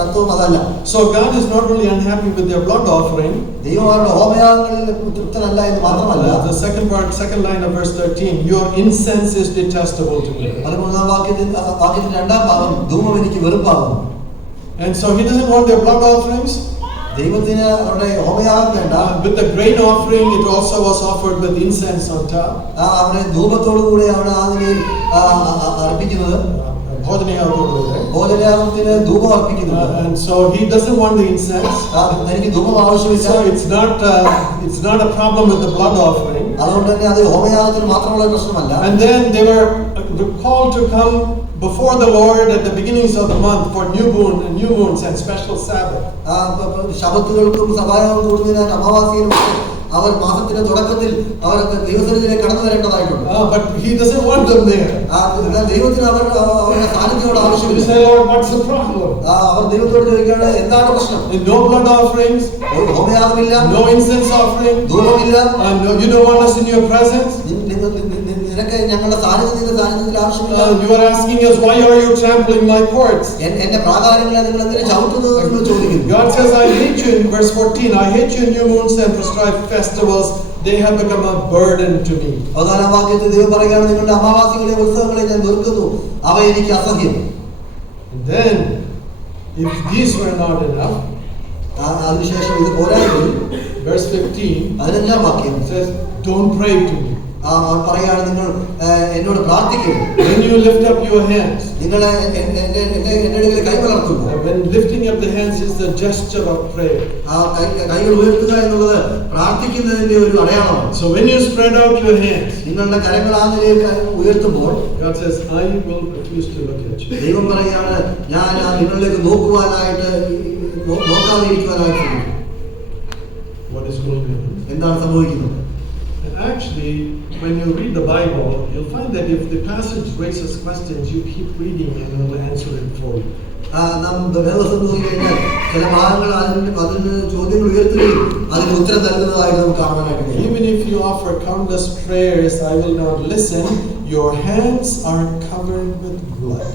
തത്വം അതല്ല. So God is not only unhappy with their blood offering. ദൈവം അവരുടെ ഹോമയാഗങ്ങളിൽ തൃപ്തനല്ല എന്ന് മാത്രമല്ല. The second line of verse 13, your incense is detestable to me. 13ാം വാക്യത്തിന്റെ 2ാം ഭാഗം ധൂപം എനിക്ക് വെറുപ്പാകുന്നു. And so he doesn't want their blood offerings. ദൈവത്തിന് അവരുടെ ഹോമയാഗം വേണ്ട. With the grain offering, it also was offered with incense on top. അവരുടെ ധൂപത്തോടു കൂടെ അവിടെ ആ നിലയിൽ അർപ്പിക്കുന്നത്. ഭോജനയാഗത്തിന് ധൂപം അർപ്പിക്കുന്നുണ്ട്. And so he doesn't want the incense. തനിക്ക് ധൂപം ആവശ്യമില്ല. So it's not a problem with the blood offering. അതുകൊണ്ട് തന്നെ അത് ഹോമയാഗത്തിന് മാത്രമുള്ള പ്രശ്നമല്ല. And then they were called to come before the Lord at the beginnings of the month for new moons and special Sabbath. ശബത്തുകൾക്കും സഭായോഗം കൂടുന്നതിനാൽ അമാവാസിയിലും അവർ മാസത്തിന്റെ തുടക്കത്തിൽ അവർ ദൈവസന്നിധിയിലേക്ക് കടന്നു വരേണ്ടതായിട്ടുണ്ട്. But he doesn't want them there. ദൈവത്തിന് അവരുടെ സാന്നിധ്യത്തോട് ആവശ്യമില്ല. Lord, what's the problem? അവർ ദൈവത്തോട് ചോദിക്കുകയാണ്, എന്താണ് പ്രശ്നം? No blood offerings, ഹോമയാഗമില്ല, no incense offering, ധൂപമില്ല. No, you don't want us in your presence. നിനക്ക് ഞങ്ങളുടെ സാന്നിധ്യത്തിൽ ആവശ്യമില്ല. You are asking us, why are you trampling my courts? എന്റെ പ്രാകാരങ്ങളെ നിങ്ങൾ എന്തിനു ചവിട്ടുന്നു എന്ന് ചോദിക്കുന്നു. God says, I hate you in verse 14. I hate you in new moons and prescribed festivals. They have become a burden to me. അവസാന വാക്യത്തിൽ ദൈവം പറയുകയാണ്, നിങ്ങളുടെ അമാവാസികളെ ഉത്സവങ്ങളെ ഞാൻ വെറുക്കുന്നു, അവ എനിക്ക് അസഹ്യം. And then, if these were not enough, അതിനുശേഷം ഇത് പോരായെങ്കിൽ verse 15 15 വാക്യം says, don't pray to me. പറയാണ്, നിങ്ങൾ എന്നോട് പ്രാർത്ഥിക്കുന്നു. When you lift up your hands, നിങ്ങൾ എന്റെ കൈ വളർത്തുന്നു. when lifting up the hands is the gesture of prayer. കൈകൾ ഉയർത്തുക എന്നുള്ളത് പ്രാർത്ഥിക്കുന്നതിന്റെ ഒരു അടയാളമാണ്. So when you spread out your hands, നിങ്ങളുടെ കരങ്ങൾ ആ നിലയിൽ ഉയർത്തുമ്പോൾ God says, I will refuse to look at you. ദൈവം പറയാണ്, ഞാൻ നിങ്ങളിലേക്ക് നോക്കാതിരിക്കുവാനായിട്ട്. What is going on? എന്താണ് സംഭവിക്കുന്നത്? Actually, when you read the Bible, you'll find that if the passage raises questions, you keep reading and it will answer it for you. നാം വേദപുസ്തകം നോക്കിക്കഴിഞ്ഞാൽ ചില ഭാഗങ്ങൾ അതിന് ചോദ്യങ്ങൾ ഉയർത്തുകയും അതിന് ഉത്തരം നൽകുന്നതായിട്ട് നമുക്ക് കാണാനായിട്ട് കഴിയും. Even if you offer countless prayers, I will not listen. Your hands are covered with blood.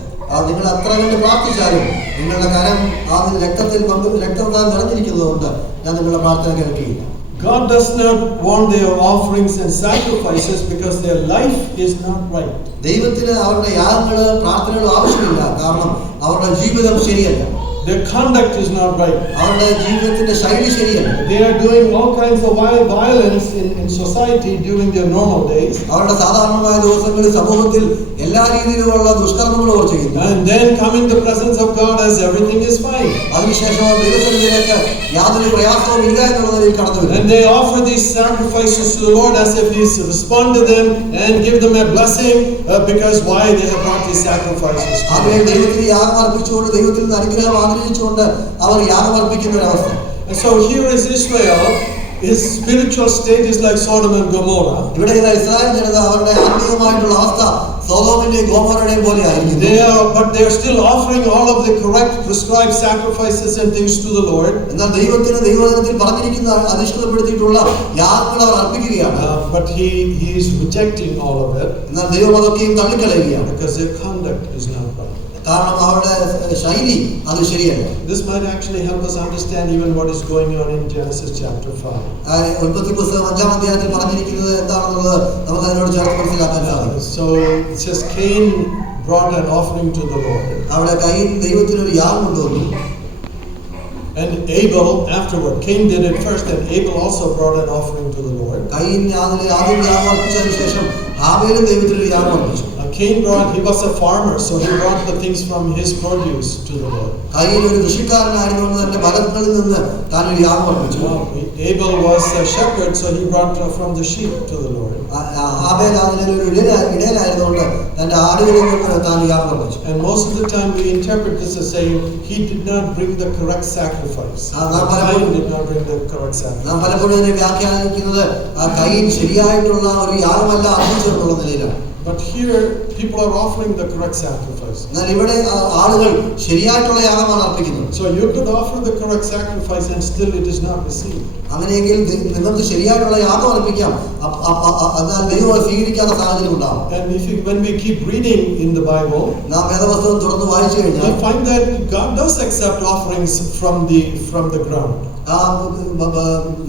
നിങ്ങൾ അത്ര കണ്ട് പ്രാർത്ഥിച്ചാലും നിങ്ങളുടെ കരം ആ രക്തത്തിൽ നിറഞ്ഞിരിക്കുന്നതുകൊണ്ട് ഞാൻ നിങ്ങളുടെ പ്രാർത്ഥന കേൾക്കുകയില്ല. God does not want their offerings and sacrifices because their life is not right. ദൈവത്തിന് അവരുടെ യാഗങ്ങള് പ്രാർത്ഥനകൾ ആവശ്യമില്ല, കാരണം അവരുടെ ജീവിതം ശരിയല്ല. Their conduct is not right. അവരുടെ ജീവിതത്തിന്റെ ശൈലി ശരിയല്ല. They are doing all kinds of violence in society during their normal days. അവരുടെ സാധാരണമായ ദിവസങ്ങളിൽ സമൂഹത്തിൽ എല്ലാ രീതിയിലുമുള്ള ദുഷ്കർമ്മങ്ങൾ അവർ ചെയ്യുന്നു. And then come in the presence of God as everything is fine. അതിനുശേഷം ദൈവസന്നിധിയിലേക്ക് യാതൊരു പ്രയാസവും ഇല്ല എന്നുള്ളതിലേക്ക് കടന്നു വരും. And they offer these sacrifices to the Lord as if He's respond to them and give them a blessing because why they have brought these sacrifices. അവരെ ദൈവത്തിന് യാഗം അർപ്പിച്ചുകൊണ്ട് ദൈവത്തിൽ നിന്ന് അനുഗ്രഹം ആഗ്രഹിച്ചുകൊണ്ട് അവർ യാഗം അർപ്പിക്കുന്ന ഒരു അവസ്ഥ. And so here is Israel. His spiritual state is like Sodom and Gomorrah. ഇവിടെ ഇസ്രായേൽ ജനത അവരുടെ ആത്മീയമായിട്ടുള്ള അവസ്ഥ സോദോമിന്റെയും ഗോമോറയുടെയും പോലെ ആയിരിക്കും. But they are still offering all of the correct prescribed sacrifices and things to the Lord. എന്നാൽ ദൈവത്തിന് ദൈവവചനത്തിൽ പറഞ്ഞിരിക്കുന്ന അധിഷ്ഠിതപ്പെടുത്തിയിട്ടുള്ള യാഗങ്ങൾ അവർ അർപ്പിക്കുകയാണ്. But he is rejecting all of it. എന്നാൽ ദൈവം അതൊക്കെയും തള്ളിക്കളയുകയാണ്. Because their conduct is not right. കാരണം അവരുടെ ശൈലി അത് ശരിയല്ല. This might actually help us understand even what is going on in Genesis chapter 5. ഉൽപ്പത്തി പുസ്തകം 5-ാം അധ്യായത്തിൽ പറഞ്ഞിരിക്കുന്നത് എന്താണെന്നുള്ളത് നമുക്ക് അതിനോട് ചേർത്ത് മനസ്സിലാക്കാൻ സാധിക്കും. So it says Cain brought an offering to the Lord. അവിടെ കയീൻ ദൈവത്തിന് ഒരു യാഗം കൊണ്ടുവന്നു. And Abel afterward, Cain did it first, and Abel also brought an offering to the Lord. കയീൻ ആദ്യം യാഗം അർപ്പിച്ചതിന് ശേഷം ഹാബേലും ദൈവത്തിന് ഒരു യാഗം അർപ്പിച്ചു. Cain he was a farmer, so he brought the things from his produce to the Lord. കയീൻ ഒരു കൃഷിക്കാരനായതുകൊണ്ട് തന്റെ ഫലങ്ങളിൽ നിന്ന് താൻ ഒരു യാഗം അർപ്പിച്ചു. Abel was a shepherd, so he brought from the sheep to the Lord. ഹാബേൽ അതിൽ ഒരു ഇടയനായതുകൊണ്ട് തന്റെ ആടുകളിൽ നിന്ന് താൻ യാഗം അർപ്പിച്ചു. And most of the time we interpret this as saying he did not bring the correct sacrifice. Cain did not bring the correct sacrifice. നാം പലപ്പോഴും ഇതിനെ വ്യാഖ്യാനിക്കുന്നത് കയീൻ ശരിയായിട്ടുള്ള ഒരു യാഗമല്ല അർപ്പിച്ചു എന്നുള്ള നിലയിലാണ്. But here people are offering the correct sacrifice. എന്നാൽ ഇവിടെ ആളുകൾ ശരിയായിട്ടുള്ള യാഗമാണ് അർപ്പിക്കുന്നത്. So you could offer the correct sacrifice and still it is not received. അങ്ങനെയെങ്കിൽ നിങ്ങൾക്ക് ശരിയായിട്ടുള്ള യാഗം അർപ്പിക്കാം, എന്നാൽ ദൈവം സ്വീകരിക്കാത്ത സാഹചര്യം ഉണ്ടാകും. And when we keep reading in the Bible, നാം വേദപുസ്തകം തുറന്ന് വായിച്ചു കഴിഞ്ഞാൽ we find that God does accept offerings from the ground.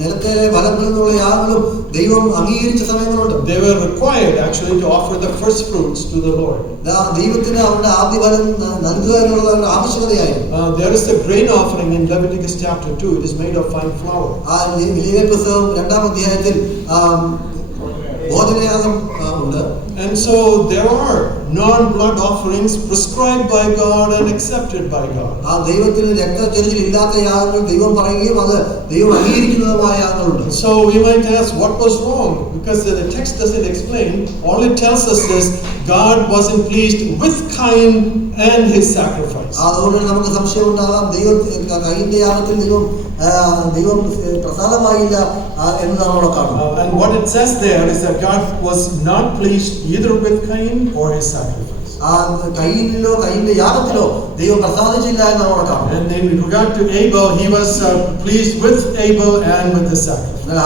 നിലത്തെ ഫലങ്ങളിൽ നിന്നുള്ള യാഗങ്ങളും ദൈവം അംഗീകരിച്ച സമയങ്ങളുണ്ട്. They were required actually to offer the first fruits to the Lord. ദൈവത്തിന് അവരുടെ ആദ്യ ഫലം നൽകുക എന്നുള്ളത് അവരുടെ ആവശ്യകതയായിരുന്നു. There is the grain offering in Leviticus chapter 2. It is made of fine flour. ലേവ്യ പുസ്തകം 2-ാം അധ്യായത്തിൽ ഭോജനയാഗം ഉണ്ട്. And so there are non-blood offerings prescribed by God and accepted by God. ആ ദൈവത്തിന് രക്തചൊരിച്ചിൽ ഇല്ലാത്ത യാഗങ്ങൾ ദൈവം പറയുകയും അത് ദൈവം അംഗീകരിക്കുന്നതുമായ യാഗങ്ങളുണ്ട്. So we might ask, what was wrong? Because the text doesn't explain. All it tells us is God wasn't pleased with Cain and his sacrifice. അതുകൊണ്ട് നമുക്ക് സംശയം ഉണ്ടാകാം, കയീന്റെ യാഗത്തിൽ ദൈവം പ്രസാദമായില്ല എന്നതാണ് അവിടെ കാണുന്നത്. And what it says there is that God was not pleased either with Cain or his sacrifice. ആ കയീന്റെ യാഗത്തിലോ ദൈവം പ്രസാദിച്ചില്ല എന്നാണ് അവിടെ കാണുന്നത്. And in regard to Abel, he was pleased with Abel and with the sacrifice. എന്നാൽ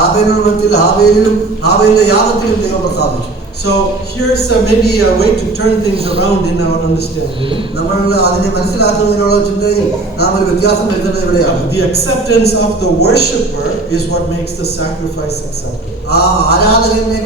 ഹാബേലിന്റെ യാഗത്തിലും ദൈവം പ്രസാദിച്ചു. So here's maybe a way to turn things around in our understanding. നമ്മൾ അതിനെ മനസ്സിലാക്കുന്നതിനുള്ള ചിന്തയിൽ നാം ഒരു വ്യത്യാസം വരുത്തേണ്ടത് ഇവിടെയാണ്. The acceptance of the worshipper is what makes the sacrifice acceptable. ആ ആരാധകനെ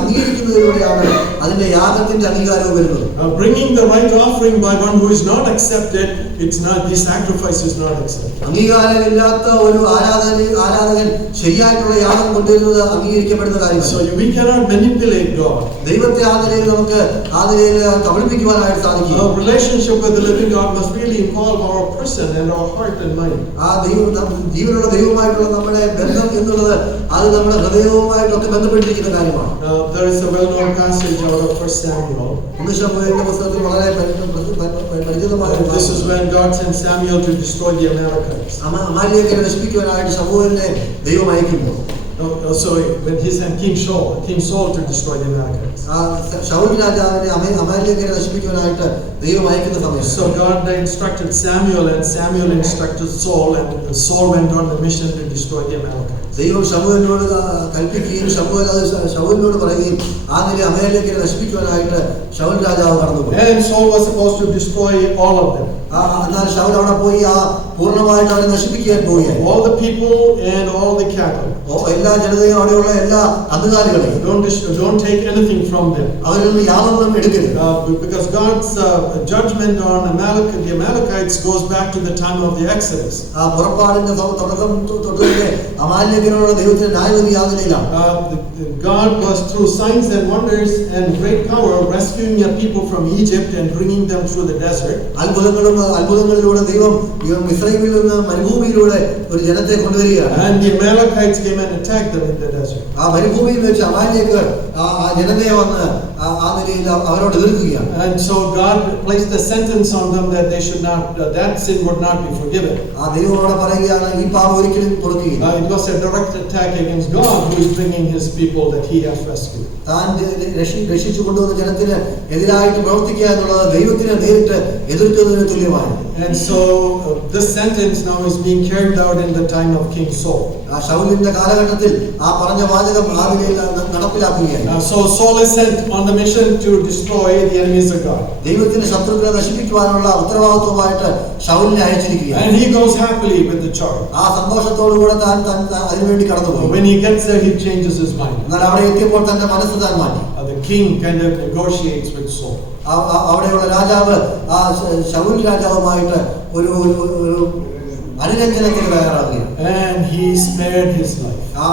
അംഗീകരിക്കുന്നതിലൂടെയാണ് അതിന്റെ യാഗത്തിന്റെ അംഗീകാരവും വരുന്നത്. Bringing the right offering by one who is not accepted, it's not, the sacrifice is not accepted. അംഗീകാരമില്ലാത്ത ഒരു ആരാധകൻ ശരിയായിട്ടുള്ള യാഗം കൊണ്ടുവരുന്നത് അംഗീകരിക്കപ്പെടുന്ന കാര്യമാണ്. So we cannot manipulate God. ദൈവത്തെ നമുക്ക് കബളിപ്പിക്കുവാനായിട്ട് സാധിക്കും. Our relationship with the living God must really involve our person and our heart and mind. ആ ജീവനുള്ള ദൈവവുമായിട്ടുള്ള നമ്മുടെ ബന്ധം എന്നുള്ളത് അത് നമ്മുടെ ഹൃദയവുമായിട്ടൊക്കെ ബന്ധപ്പെട്ടിരിക്കുന്ന കാര്യമാണ്. There is a well-known passage out of 1 Samuel. ശമൂവേലിന്റെ പുസ്തകത്തിൽ വളരെ പരിചിതമായ This is when God sent Samuel to destroy the Amalekites. അമാലേഖ്യരെ നശിപ്പിക്കുവാനായിട്ട് ശമൂവേലിനെ ദൈവം അയക്കുന്നു. When he sent King Saul to destroy the Amalekites. Saul രാജാവിനെ അമാലേഖ്യരെ നശിപ്പിക്കുവാനായിട്ട് ദൈവം അയക്കുന്ന സമയം. So God instructed Samuel, and Samuel instructed Saul, and Saul went on the mission to destroy the Amalekites. ദൈവം ശമൂവേലിനോട് കൽപ്പിക്കുകയും ശമൂവേലിനോട് പറയുകയും ആ നില അമാലേഖ്യരെ നശിപ്പിക്കുവാനായിട്ട് ശൗൽ രാജാവ് കടന്നുപോയി. And Saul was supposed to destroy all of them. എന്നാൽ ശൗൽ അവിടെ പോയി പൂർണ്ണമായിട്ട് അവരെ നശിപ്പിക്കാൻ പോവുകയായി. All the people and all the cattle. എല്ലാ ജനതയും അവിടെയുള്ള എല്ലാ കന്നുകാലികളെയും don't take anything from them. അവരിൽ നിന്ന് യാതൊന്നും എടുക്കരുത്. Because God's judgment on the Amalekites goes back to the time of the Exodus. പുറപ്പാടിന്റെ തുടക്കം തൊട്ട് അമാലേഖ്യരോട് ദൈവത്തിന്റെ ന്യായവിധി യാതനയിലാണ്. God was through signs and wonders and great power rescuing a people from Egypt and bringing them through the desert. അത്ഭുതങ്ങളിലൂടെ ദൈവം മിസ്രൈമിൽ നിന്ന് മരുഭൂമിയിലൂടെ ഒരു ജനത്തെ കൊണ്ടുവരികയാണ്. And the Amalekites came and attacked them in the desert. ആ മരുഭൂമിയിൽ വെച്ച് അമാലേഖ്യർ ആ ജനതയെ വന്ന് ആ നിലയിൽ അവരോട് എതിർക്കുകയാണ്. And so God placed a sentence on them that they should not, that sin would not be forgiven. ആ ദൈവം അവിടെ പറയുകയാണ്, ഈ പാപം ഒരിക്കലും കൊടുക്കുകയില്ല. It was a direct attack against God, who is bringing His people that He has rescued. താൻ രക്ഷിച്ചു കൊണ്ടുവന്ന ജനത്തിന് എതിരായിട്ട് പ്രവർത്തിക്കുക എന്നുള്ളത് ദൈവത്തിനെ നേരിട്ട് എതിർക്കുന്നതിന് തുല്യമാണ്. And so this sentence now is being carried out in the time of King Saul. ആ ശൗലിന്റെ കാലഘട്ടത്തിൽ ആ പറഞ്ഞ വാചകം ആ നിലയിൽ നടപ്പിലാക്കുകയാണ്. So Saul is sent on the mission to destroy the enemies of God. ദൈവത്തിന്റെ ശത്രുക്കളെ നശിപ്പിക്കുവാനുള്ള ഉത്തരവാദിത്വമായിട്ട് ശൗലിനെ അയച്ചിരിക്കുകയാണ്. And he goes happily with the charge. ആ സന്തോഷത്തോടുകൂടെ താൻ അതിനുവേണ്ടി കടന്നുപോയി. When he gets there, he changes his mind. എന്നാൽ അവിടെ എത്തിയപ്പോൾ തന്റെ മനസ്സ് താൻ മാറ്റി. The king kind of negotiates with Saul. അവിടെയുള്ള രാജാവ് ആ ശൗൽ രാജാവുമായിട്ട് ഒരു അനുരഞ്ജനത്തിന് തയ്യാറാവുകയാണ്. And he spared his life. ആ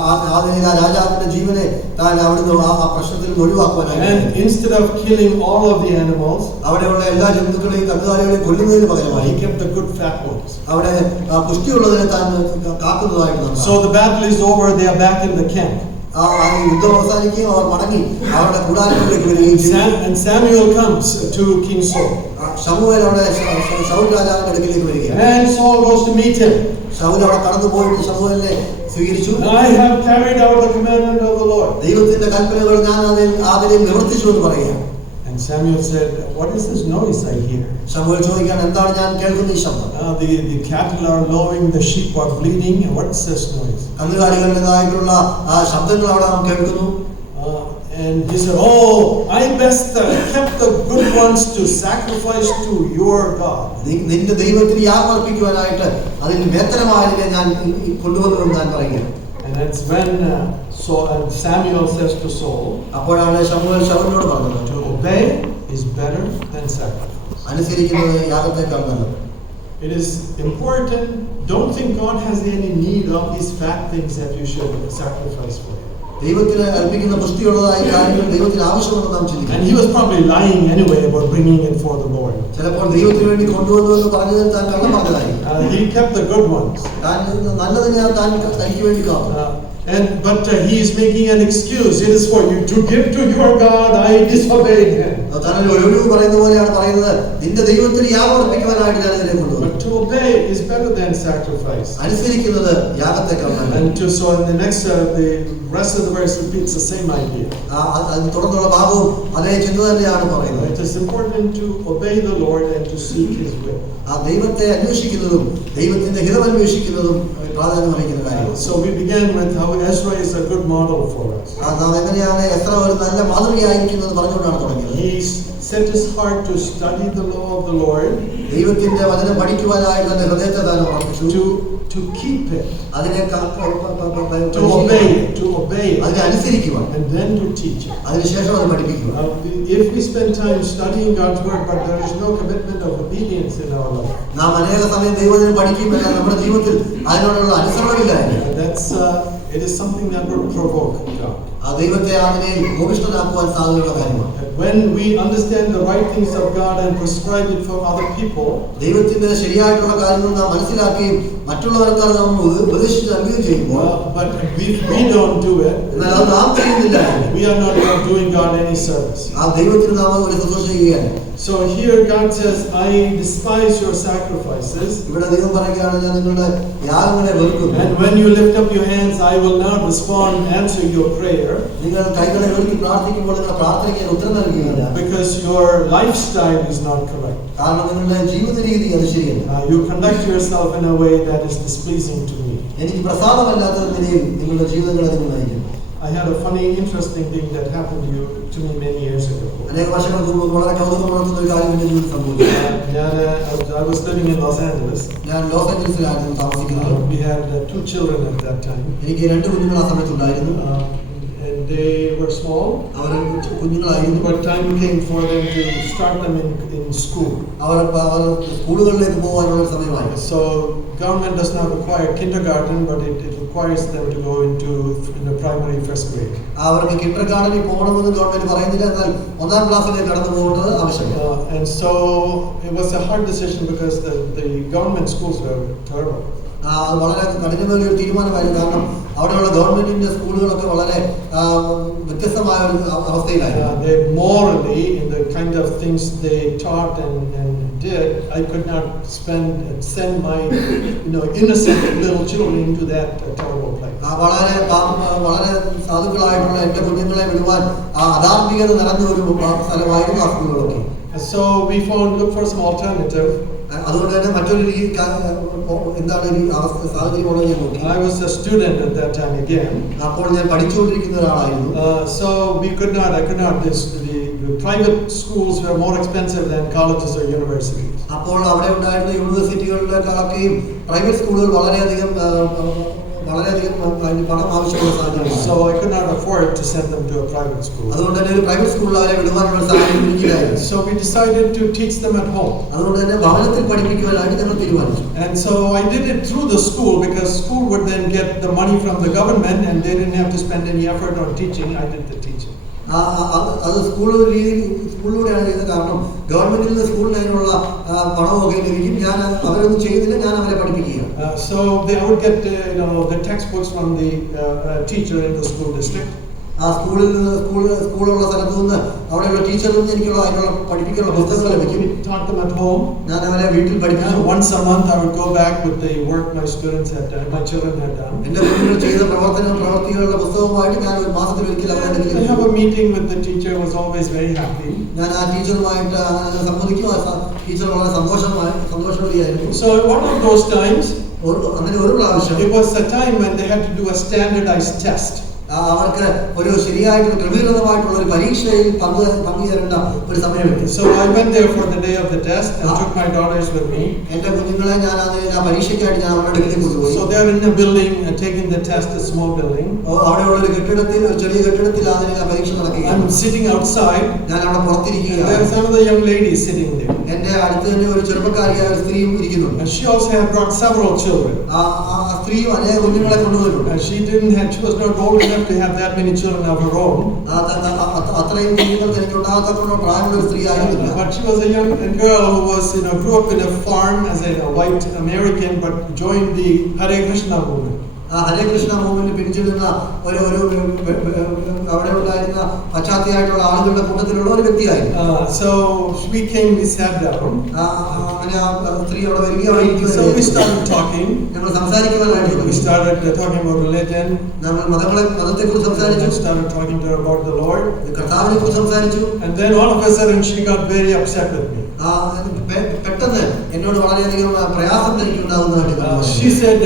രാജാവിന്റെ ജീവനെ താൻ അവിടുന്ന് ആ പ്രശ്നത്തിൽ നിന്ന് ഒഴിവാക്കുവാനായി. And instead of killing all of the animals, അവിടെയുള്ള എല്ലാ ജന്തുക്കളെയും കന്നുകാലികളെയും കൊല്ലുന്നതിന് പകരമായി he kept the good fat ones. അവിടെ പുഷ്ടിയുള്ളതിനെ താൻ കാക്കുന്നതായിട്ട്. So the battle is over, they are back in the camp. യുദ്ധം അവസാനിക്കുകയും അവർ മടങ്ങി അവരുടെ കൂടാരങ്ങളിലേക്ക് വരികയും ചെയ്തു. And Samuel comes to King Saul. ശമൂവേൽ അവിടെ ശൗൽ രാജാവിന്റെ അടുക്കലേക്ക് വരികയാണ്. And Saul goes to meet him. Saul അവിടെ കടന്നു പോയിട്ട് ശമൂവേലിനെ സ്വീകരിച്ചു. I have carried out the commandment of the Lord. ദൈവത്തിന്റെ കൽപ്പനകൾ ഞാൻ അതിനെ നിവർത്തിച്ചു എന്ന് പറയുകയാണ്. And Samuel said, what is this noise I hear? ശമൂവേൽ ചോദിക്കുകയാണ്, എന്താണ് ഞാൻ കേൾക്കുന്ന ഈ ശബ്ദം? The cattle are lowing, the sheep are bleating. What's this noise? കന്നുകാലികളുടേതായിട്ടുള്ള ആ ശബ്ദങ്ങൾ അവിടെ നാം കേൾക്കുന്നു. And he said, oh, I best kept the good ones to sacrifice to your God. നിന്റെ ദൈവത്തിന് യാഗം അർപ്പിക്കുവാനായിട്ട് അതിൽ ബേത്തരമായതിനെ ഞാൻ കൊണ്ടുവന്നുവെന്ന് ഞാൻ പറയുകയാണ്. And that's when Samuel says to Saul, അപ്പോഴാണ് ശമൂവേൽ ശൗലിനോട് പറഞ്ഞത്, to obey is better than sacrifice. അനുസരിക്കുന്നത് യാഗത്തേക്കാൾ നല്ലത്. It is important. Don't think God has any need of these fat things that you should sacrifice for Him. ദൈവത്തിന് കൽപ്പിക്കുന്ന പുഷ്ടിയുള്ളതായ കാര്യങ്ങൾ ദൈവത്തിന് ആവശ്യമുണ്ടെന്ന് നാം ചിന്തിക്കും. And he was probably lying anyway about bringing it for the Lord. ചിലപ്പോൾ ദൈവത്തിന് വേണ്ടി കൊണ്ടുവന്നു എന്ന് പറഞ്ഞത് താൻ കള്ളം പറഞ്ഞതായി. He kept the good ones. താൻ നല്ലതിനെ താൻ തനിക്ക് വേണ്ടി കാത്തു. But he is making an excuse. It is for you to give to your God. I disobeyed him. താൻ ഒഴിവ് പറയുന്ന പോലെയാണ് പറയുന്നത്, നിന്റെ ദൈവത്തിന് യാഗം അർപ്പിക്കുവാനായിട്ട് ഞാൻ ഇതിനെ കൊണ്ടുവന്നു. But to obey is better than sacrifice. അനുസരിക്കുന്നത് യാഗത്തെക്കാൾ നല്ലത്. So in the next, the rest of the verse repeats the same idea. തുടർന്നുള്ള ഭാഗവും അതേ ചിന്ത തന്നെയാണ് പറയുന്നത്. It is important to obey the Lord and to seek His will. ആ ദൈവത്തെ അന്വേഷിക്കുന്നതും ദൈവത്തിന്റെ ഹിതം അന്വേഷിക്കുന്നതും പ്രാധാന്യം വഹിക്കുന്ന കാര്യമാണ്. So we began with how Ezra is a good model for us. നാം എങ്ങനെയാണ് എസ്രാ ഒരു നല്ല മാതൃകയായിരിക്കുന്നത് പറഞ്ഞുകൊണ്ടാണ് തുടങ്ങിയത്. He set his heart to study the law of the Lord. ദൈവത്തിന്റെ വചനം പഠിക്കുവാനായി തന്റെ ഹൃദയത്തെ താൻ ഉറപ്പിച്ചു. To keep it, അതിനെ to obey it, അതിനെ അനുസരിക്കുവാൻ, and then to teach it. അതിനുശേഷം അത് പഠിപ്പിക്കുക. If we spend time studying God's word, but there is no commitment of obedience in our life, നാം അനേക സമയം ദൈവവചനം പഠിക്കുമ്പോൾ നമ്മുടെ ജീവിതത്തിൽ അതിനോടുള്ള അനുസരണമില്ല. it is something that would provoke God. ആ ദൈവത്തെ അതിനെ മോഹിഷ്ഠനാക്കുവാൻ സാധ്യതയുള്ള കാര്യമാണ്. When we understand the right things of God and prescribe it for other people, ദൈവത്തിന്റെ ശരിയായിട്ടുള്ള കാര്യങ്ങൾ നാം മനസ്സിലാക്കുകയും മറ്റുള്ളവർക്ക് അത് നാം ഉപദേശിച്ച് നൽകുകയും ചെയ്യുമ്പോൾ, but we don't do it, എന്നാൽ അത് നാം ചെയ്യുന്നില്ല, we are not doing God any service. ആ ദൈവത്തിന് നാം ഒരു ശുശ്രൂഷ ചെയ്യുകയാണ്. So here God says, I despise your sacrifices. ഇവിടെ ദൈവം പറയുകയാണ്, ഞാൻ നിങ്ങളുടെ യാഗങ്ങളെ വെറുക്കുന്നു. And when you lift up your hands, I will not respond, answer your prayer. നിങ്ങൾ കൈകളെ ഉയർത്തി പ്രാർത്ഥിക്കുമ്പോൾ നിങ്ങളുടെ പ്രാർത്ഥനയ്ക്ക് ഉത്തരം നൽകുകയില്ല. Because your lifestyle is not correct. കാരണം നിങ്ങളുടെ ജീവിത രീതി അത് ശരിയല്ല. You conduct yourself in a way that is displeasing to me. എനിക്ക് പ്രസാദമല്ലാത്ത നിലയിൽ നിങ്ങളുടെ ജീവിതങ്ങളെ നിങ്ങൾ നയിക്കുന്നു. I had a funny, interesting thing that happened to me many years ago. അനേക വർഷങ്ങൾക്ക് മുമ്പ് വളരെ കൗതുകമുണർത്തുന്ന ഒരു കാര്യം എന്റെ ജീവിതത്തിൽ സംഭവിച്ചു. I was living in Los Angeles. ഞാൻ ലോസ് ആഞ്ചലസിലായിരുന്നു താമസിക്കുന്നത്. We had 2 children at that time. എനിക്ക് 2 കുഞ്ഞുങ്ങൾ ആ സമയത്തുണ്ടായിരുന്നു. And they were small. Our കുഞ്ഞുങ്ങളായിരുന്നു. But time came for them to start them in school. അവർ സ്കൂളുകളിലേക്ക് പോകാനുള്ള സമയമായി. So government does not require kindergarten, but it requires them to go into the primary first grade. അവർക്ക് കിൻഡർഗാർട്ടനിൽ പോകണമെന്ന് government പറയുന്നില്ല, എന്നാൽ 1ാം ക്ലാസ്സിലേക്ക് കടന്നു പോകേണ്ടത് ആവശ്യമാണ്. And so it was a hard decision because the government schools were terrible. അത് വളരെ കഠിനമായ ഒരു തീരുമാനമായിരുന്നു. കാരണം അവിടെയുള്ള ഗവൺമെന്റിന്റെ സ്കൂളുകളൊക്കെ വളരെ വ്യത്യസ്തമായ ഒരു അവസ്ഥയിലായിരുന്നു. They morally, in the kind of things they taught and did, I could not send my innocent little children into that terrible place. വളരെ സാധുക്കളായിട്ടുള്ള എന്റെ കുഞ്ഞുങ്ങളെ വിടുവാൻ അധാർമികത നിറഞ്ഞ ഒരു സ്ഥലമായിരുന്നു ആ സ്കൂളുകളൊക്കെ. So we looked for some alternative. അതുകൊണ്ട് തന്നെ മറ്റൊരു എന്താണ് ഈ സാഹചര്യമുള്ളത് ഞാൻ നോക്കി. I was a student at that time again. അപ്പോൾ ഞാൻ പഠിച്ചുകൊണ്ടിരിക്കുന്ന ഒരാളായിരുന്നു. So I could not. The private schools were more expensive than colleges or universities. അപ്പോൾ അവിടെ ഉണ്ടായിരുന്ന യൂണിവേഴ്സിറ്റികളിലേക്കാളൊക്കെയും പ്രൈവറ്റ് സ്കൂളുകൾ വളരെയധികം പണം ആവശ്യമുള്ള സാഹചര്യം. So I could not afford to send them to a private school. അതുകൊണ്ട് തന്നെ ഒരു പ്രൈവറ്റ് സ്കൂളിൽ അവരെ വിടുവാനുള്ള സാഹചര്യം എനിക്കില്ലായിരുന്നു. So we decided to teach them at home. അതുകൊണ്ട് തന്നെ ഭവനത്തിൽ പഠിപ്പിക്കുവാനായിട്ട് ഞങ്ങൾ തീരുമാനിച്ചു. And so I did it through the school because school would then get the money from the government and they didn't have to spend any effort on teaching. I did the teaching. അത് സ്കൂളിലൂടെയാണ് ചെയ്യുന്നത്. കാരണം ഗവൺമെന്റിൽ നിന്ന് സ്കൂളിന് അതിനുള്ള പണമൊക്കെ ലഭിക്കും. ഞാൻ അവരൊന്നും ചെയ്യുന്നില്ല, ഞാൻ അവരെ പഠിപ്പിക്കുക. So they would get the textbooks from the teacher in the school district. ആ സ്കൂളുള്ള സ്ഥലത്തു നിന്ന് അവിടെയുള്ള ടീച്ചറിൽ നിന്ന് എനിക്കുള്ള അതിനുള്ള പഠിപ്പിക്കാനുള്ള പുസ്തകങ്ങൾ ലഭിക്കും. Taught them at home. ഞാൻ അവരെ വീട്ടിൽ പഠിപ്പിച്ചു. Once a month I would go back with the work my students had done, my children had done. എന്റെ കുട്ടികൾ ചെയ്ത പ്രവർത്തികളുടെ പുസ്തകവുമായിട്ട് ഞാൻ ഒരു മാസത്തിൽ ഒരിക്കൽ അവരെ I have a meeting with the teacher, was always very happy. ഞാൻ ആ ടീച്ചറുമായിട്ട് അങ്ങനെ സംവദിക്കും. ടീച്ചർ വളരെ സന്തോഷവതിയായിരുന്നു. So one of those times, അങ്ങനെ ഒരു പ്രാവശ്യം, it was a time when they had to do a standardized test. അവർക്ക് ഒരു ശരിയായിട്ടുള്ള ക്രമീകൃതമായിട്ടുള്ള ഒരു പരീക്ഷയിൽ പങ്കുചേരേണ്ട ഒരു സമയമെടുത്തു. So I went there for the day of the test and took my daughters with me. എന്റെ കുഞ്ഞുങ്ങളെ ഞാൻ ആ പരീക്ഷയ്ക്കായിട്ട് ഞാൻ അവരുടെ അടുത്തേക്ക് കൊണ്ടുപോയി. So they are in a building and taking the test, a small building. അവിടെയുള്ള ഒരു കെട്ടിടത്തിൽ, ഒരു ചെറിയ കെട്ടിടത്തിലാണ് ആ പരീക്ഷ നടക്കുകയാണ്. I'm sitting outside. ഞാൻ അവിടെ പുറത്തിരിക്കുകയാണ്. There is another young lady sitting there. എന്റെ അടുത്ത് തന്നെ ഒരു ചെറുപ്പക്കാരിയായ ഒരു സ്ത്രീയും ഇരിക്കുന്നുണ്ട്. And she also had brought several children. ആ സ്ത്രീയും അനേക കുഞ്ഞുങ്ങളെ കൊണ്ടുവന്നിട്ടുണ്ട്. And she was not old enough to have that many children of her own. അത്രയും കുഞ്ഞുങ്ങൾ തനിക്ക് ഉണ്ടാകത്തക്കൊണ്ട് പ്രായമുള്ള ഒരു സ്ത്രീ ആയിരുന്നില്ല. But she was a young girl who was, grew up in a farm as a white American, but joined the Hare Krishna movement. Hare Krishna movement പിടിച്ചിടുന്ന ഒരു അവിടെ ഉണ്ടായിരുന്ന പശ്ചാത്തലമായിട്ടുള്ള ആളുകളുടെ കൂട്ടത്തിലുള്ള ഒരു വ്യക്തിയായിരുന്നു. So we sat down. അങ്ങനെ ആ സ്ത്രീ അവിടെ വരികയായിരുന്നു. So we started talking. ഞങ്ങൾ സംസാരിക്കുവാനായിട്ട് We started talking about religion. നമ്മൾ മതത്തെക്കുറിച്ച് സംസാരിച്ചു. We started talking to her about the Lord. കർത്താവിനെ കുറിച്ച് സംസാരിച്ചു. And then all of a sudden she got very upset with me. പെട്ടെന്ന് എന്നോട് വളരെയധികം പ്രയാസം എനിക്കുണ്ടാകുന്നതായിട്ട്. She said,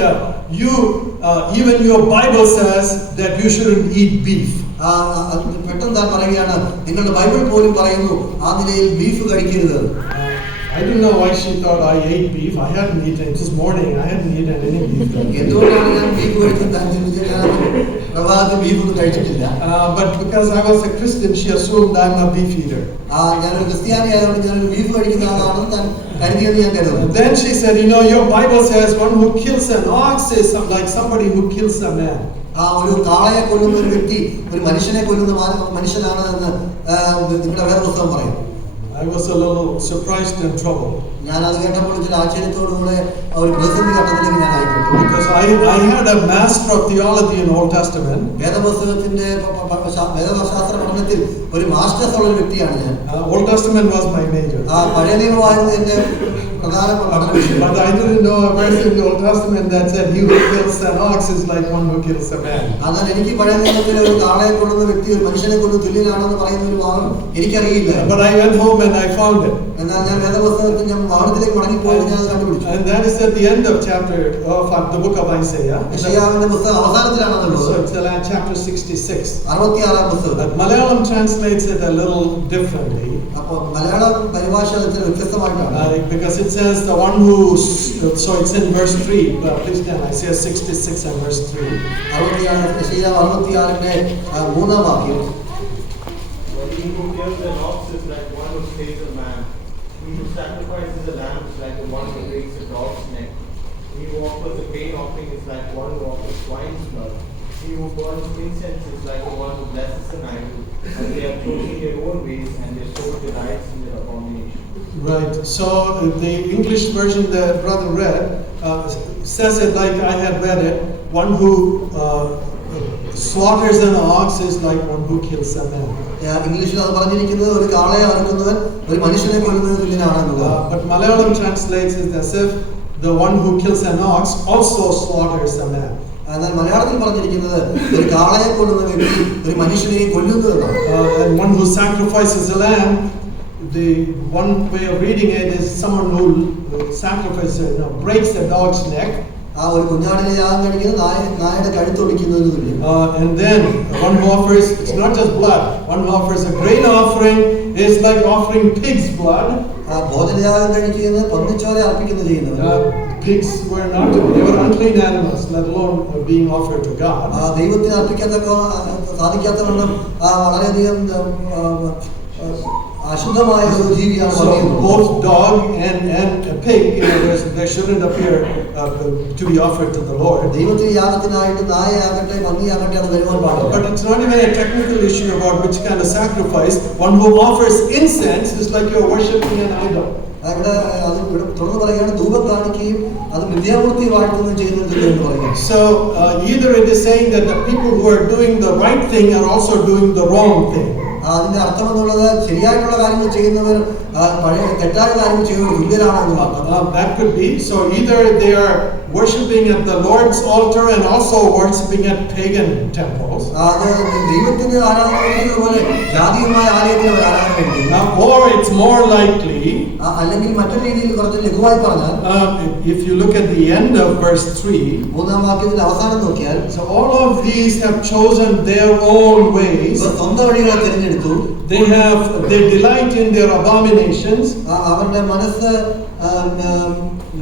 even your Bible says that you shouldn't eat beef. പെട്ടെന്ന് താൻ പറയുകയാണ്, നിങ്ങളുടെ ബൈബിൾ പോലും പറയുന്നു ആ നിലയിൽ ബീഫ് കഴിക്കരുത്. I don't know why she thought I ate beef. I hadn't eaten this morning. I hadn't eaten any beef. എന്തുകൊണ്ടാണ് ഞാൻ ബീഫ് കഴിച്ചത്? പ്രഭാതത്തിൽ ബീഫ് ഒന്നും കഴിച്ചിട്ടില്ല. But because I was a Christian, she assumed I'm a beef eater. ഞാനൊരു ക്രിസ്ത്യാനി ആയതുകൊണ്ട് ഞാനൊരു ബീഫ് കഴിക്കുന്ന ആളാണെന്ന് താൻ കരുതിയെന്ന് ഞാൻ കരുതുന്നു. Then she said, your Bible says one who kills an ox is like somebody who kills a man. ഒരു കാളയെ കൊല്ലുന്ന ഒരു വ്യക്തി ഒരു മനുഷ്യനെ കൊല്ലുന്ന മനുഷ്യനാണ് എന്ന് നിങ്ങളുടെ വേദപുസ്തകം പറയും. I was a little surprised and troubled. ഞാൻ അത് കേട്ടപ്പോൾ ചില ആശ്ചര്യത്തോടുകൂടെ ഒരു പ്രതിസന്ധി ഘട്ടത്തിലേക്ക് ഞാൻ ആയിപ്പെട്ടു. Because I had a master of theology in Old Testament. വേദപുസ്തകത്തിന്റെ വേദശാസ്ത്ര പഠനത്തിൽ ഒരു മാസ്റ്റേഴ്സ് ഉള്ള ഒരു വ്യക്തിയാണ് ഞാൻ. Old Testament was my major. പഴയ നിയമമായിരുന്നു എന്റെ പ്രധാന പഠന വിഷയം. But I didn't know a verse in the Old Testament that said he who kills an ox is like one who kills a man. എന്നാൽ എനിക്ക് പഴയ നിയമത്തിലെ ഒരു കാളയെ കൊല്ലുന്ന വ്യക്തി ഒരു മനുഷ്യനെ കൊല്ലുന്ന തുല്യനാണെന്ന് പറയുന്ന ഒരു വാദം എനിക്കറിയില്ല. But I went home and I found it. എന്നാൽ ഞാൻ വേദപുസ്തകത്തിൽ ഞാൻ വാദത്തിലേക്ക് മടങ്ങിപ്പോയി ഞാൻ അത് കണ്ടുപിടിച്ചു. And that is at the end of chapter of the book of Isaiah. യെശയ്യാവിന്റെ പുസ്തകം അവസാനത്തിലാണുള്ളത്. So it's chapter 66. 66-ാം പുസ്തകം. But Malayalam translates it a little differently. അപ്പോൾ മലയാള പരിഭാഷ വ്യത്യസ്തമായിട്ടാണ്. Because it says the one who, so it's in verse 3. Please stand. Isaiah 66 and verse 3. യെശയ്യാവ് 66-ന്റെ 3-ാം വാക്യം. He who kills an ox is like one who slays a man. He who sacrifices a lamb is like the one who breaks a dog's neck. He who offers a grain offering is like one who offers swine's blood. He who burns incense is like the one who blesses an idol. And they have chosen their own ways, and their soul delights in their abomination. Right. So the English version that brother read says it like I had read it. One who slaughters an ox is like one who kills a man. ഇംഗ്ലീഷിൽ അത് പറഞ്ഞിരിക്കുന്നത് ഒരു കാളയെ അറുക്കുന്നവൻ ഒരു മനുഷ്യനെ കൊല്ലുന്നതിന് തുല്യനാണെന്നുള്ളത്. But Malayalam translates it as if the one who kills an ox also slaughters a man. എന്നാൽ മലയാളത്തിൽ പറഞ്ഞിരിക്കുന്നത് ഒരു കാളയെ കൊല്ലുന്ന വ്യക്തി ഒരു മനുഷ്യനെ കൊല്ലുന്നു എന്നാണ്. And one who sacrifices a lamb, the one way of reading it is someone who sacrifices, breaks a dog's neck. ആ ഒരു കുഞ്ഞാടിനെ യാഗം കഴിക്കുന്നത് നായയുടെ കഴുത്തൊടിക്കുന്നതിന് തുല്യം. And then one who offers, it's not just blood, one who offers a grain offering is like offering pig's blood. ഭോജനയാഗം കഴിക്കുന്നത് പന്നിച്ചോര അർപ്പിക്കുന്നു ചെയ്യുന്നത്. Pigs were not, they were unclean animals, let alone being offered to God. ദൈവത്തിന് അർപ്പിക്കത്തക്ക സാധിക്കാത്തവണ്ണം വളരെയധികം അശുദ്ധമായ ഒരു ജീവിയാണ്. So both dog and a pig, they shouldn't appear to be offered to the Lord. ദൈവത്തിന് യാഗത്തിനായിട്ട് നായയാകട്ടെ പന്നിയാകട്ടെ അത് വരുവാൻ പാടില്ല. But it's not even a technical issue about which kind of sacrifice. One who offers incense is like you're worshiping an idol. ഇവിടെ അത് തുടർന്ന് പറയുകയാണ് ധൂപം കാണിക്കുകയും അത് മിഥ്യാമൂർത്തി വാഴ്ത്തുകയും ചെയ്യുന്നത് എന്ന് പറയുന്നത്. So either it is saying that the people who are doing the right thing are also doing the wrong thing. അതിന്റെ അർത്ഥം എന്നുള്ളത് ശരിയായിട്ടുള്ള കാര്യങ്ങൾ ചെയ്യുന്നവർ പഴയ തെറ്റായ കാര്യങ്ങൾ ചെയ്യുന്നവർ തുല്യരാണെന്ന്. That could be. So either they are worshiping at the Lord's altar and also worshiping at pagan temples. അത് ദൈവത്തിന് ആരാധന ചെയ്യുന്നത് പോലെ ജാതീയമായ ആലയത്തിന് അവർ ആരാധന ചെയ്യുന്നു. Or it's more likely, അല്ലെങ്കിൽ മറ്റൊരു രീതിയിൽ കുറച്ച് ലഘുവായി പറഞ്ഞാൽ, if you look at the end of verse 3, 3-ാം വാക്യത്തിന്റെ അവസാനം നോക്കിയാൽ, so all of these have chosen their own ways. സ്വന്തം വഴികളെ തിരഞ്ഞെടുത്തു. They delight in their abominations. അവരുടെ മനസ്സ്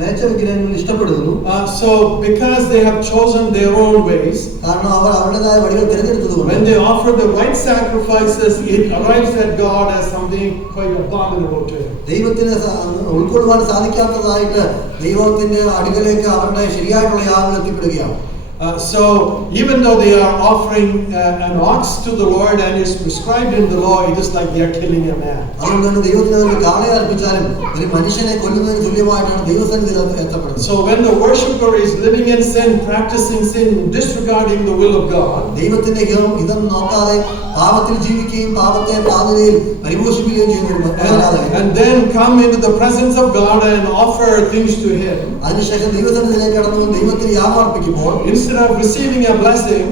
നേച്ചർ വിഗ്രഹങ്ങൾ ഇഷ്ടപ്പെടുന്നു. So because they have chosen their own ways, കാരണം അവർ അവരുടേതായ വഴികൾ തിരഞ്ഞെടുത്തതുകൊണ്ട് when they offer the right sacrifices, it arrives at God as something quite abominable to him. ദൈവത്തിന് ഉൾക്കൊള്ളുവാൻ സാധിക്കാത്തതായിട്ട് ദൈവത്തിന്റെ അടുക്കലേക്ക് അവരുടെ ശരിയായിട്ടുള്ള യാഗങ്ങൾ എത്തിപ്പെടുകയാണ്. So even though they are offering an ox to the Lord and it's prescribed in the law, it is like they are killing a man. അതുകൊണ്ട് തന്നെ ദൈവത്തിന് ഒരു കാളയെ അർപ്പിച്ചാലും ഒരു മനുഷ്യനെ കൊല്ലുന്നതിന് തുല്യമായിട്ടാണ് ദൈവസന്നിധിയിൽ എത്തപ്പെടുന്നത്. So when the worshipper is living in sin, practicing sin, disregarding the will of God, ദൈവത്തിന്റെ ഹിതം നോക്കാതെ പാപത്തിൽ ജീവിക്കുകയും പാപത്തെ പാതയിൽ പരിപോഷിപ്പിക്കുകയും ചെയ്യുന്നു, and then come into the presence of God and offer things to him, അതിനുശേഷം ദൈവസന്നിധിയിലേക്ക് കടന്നു ദൈവത്തിന് യാഗം അർപ്പിക്കുമ്പോൾ instead of receiving a blessing,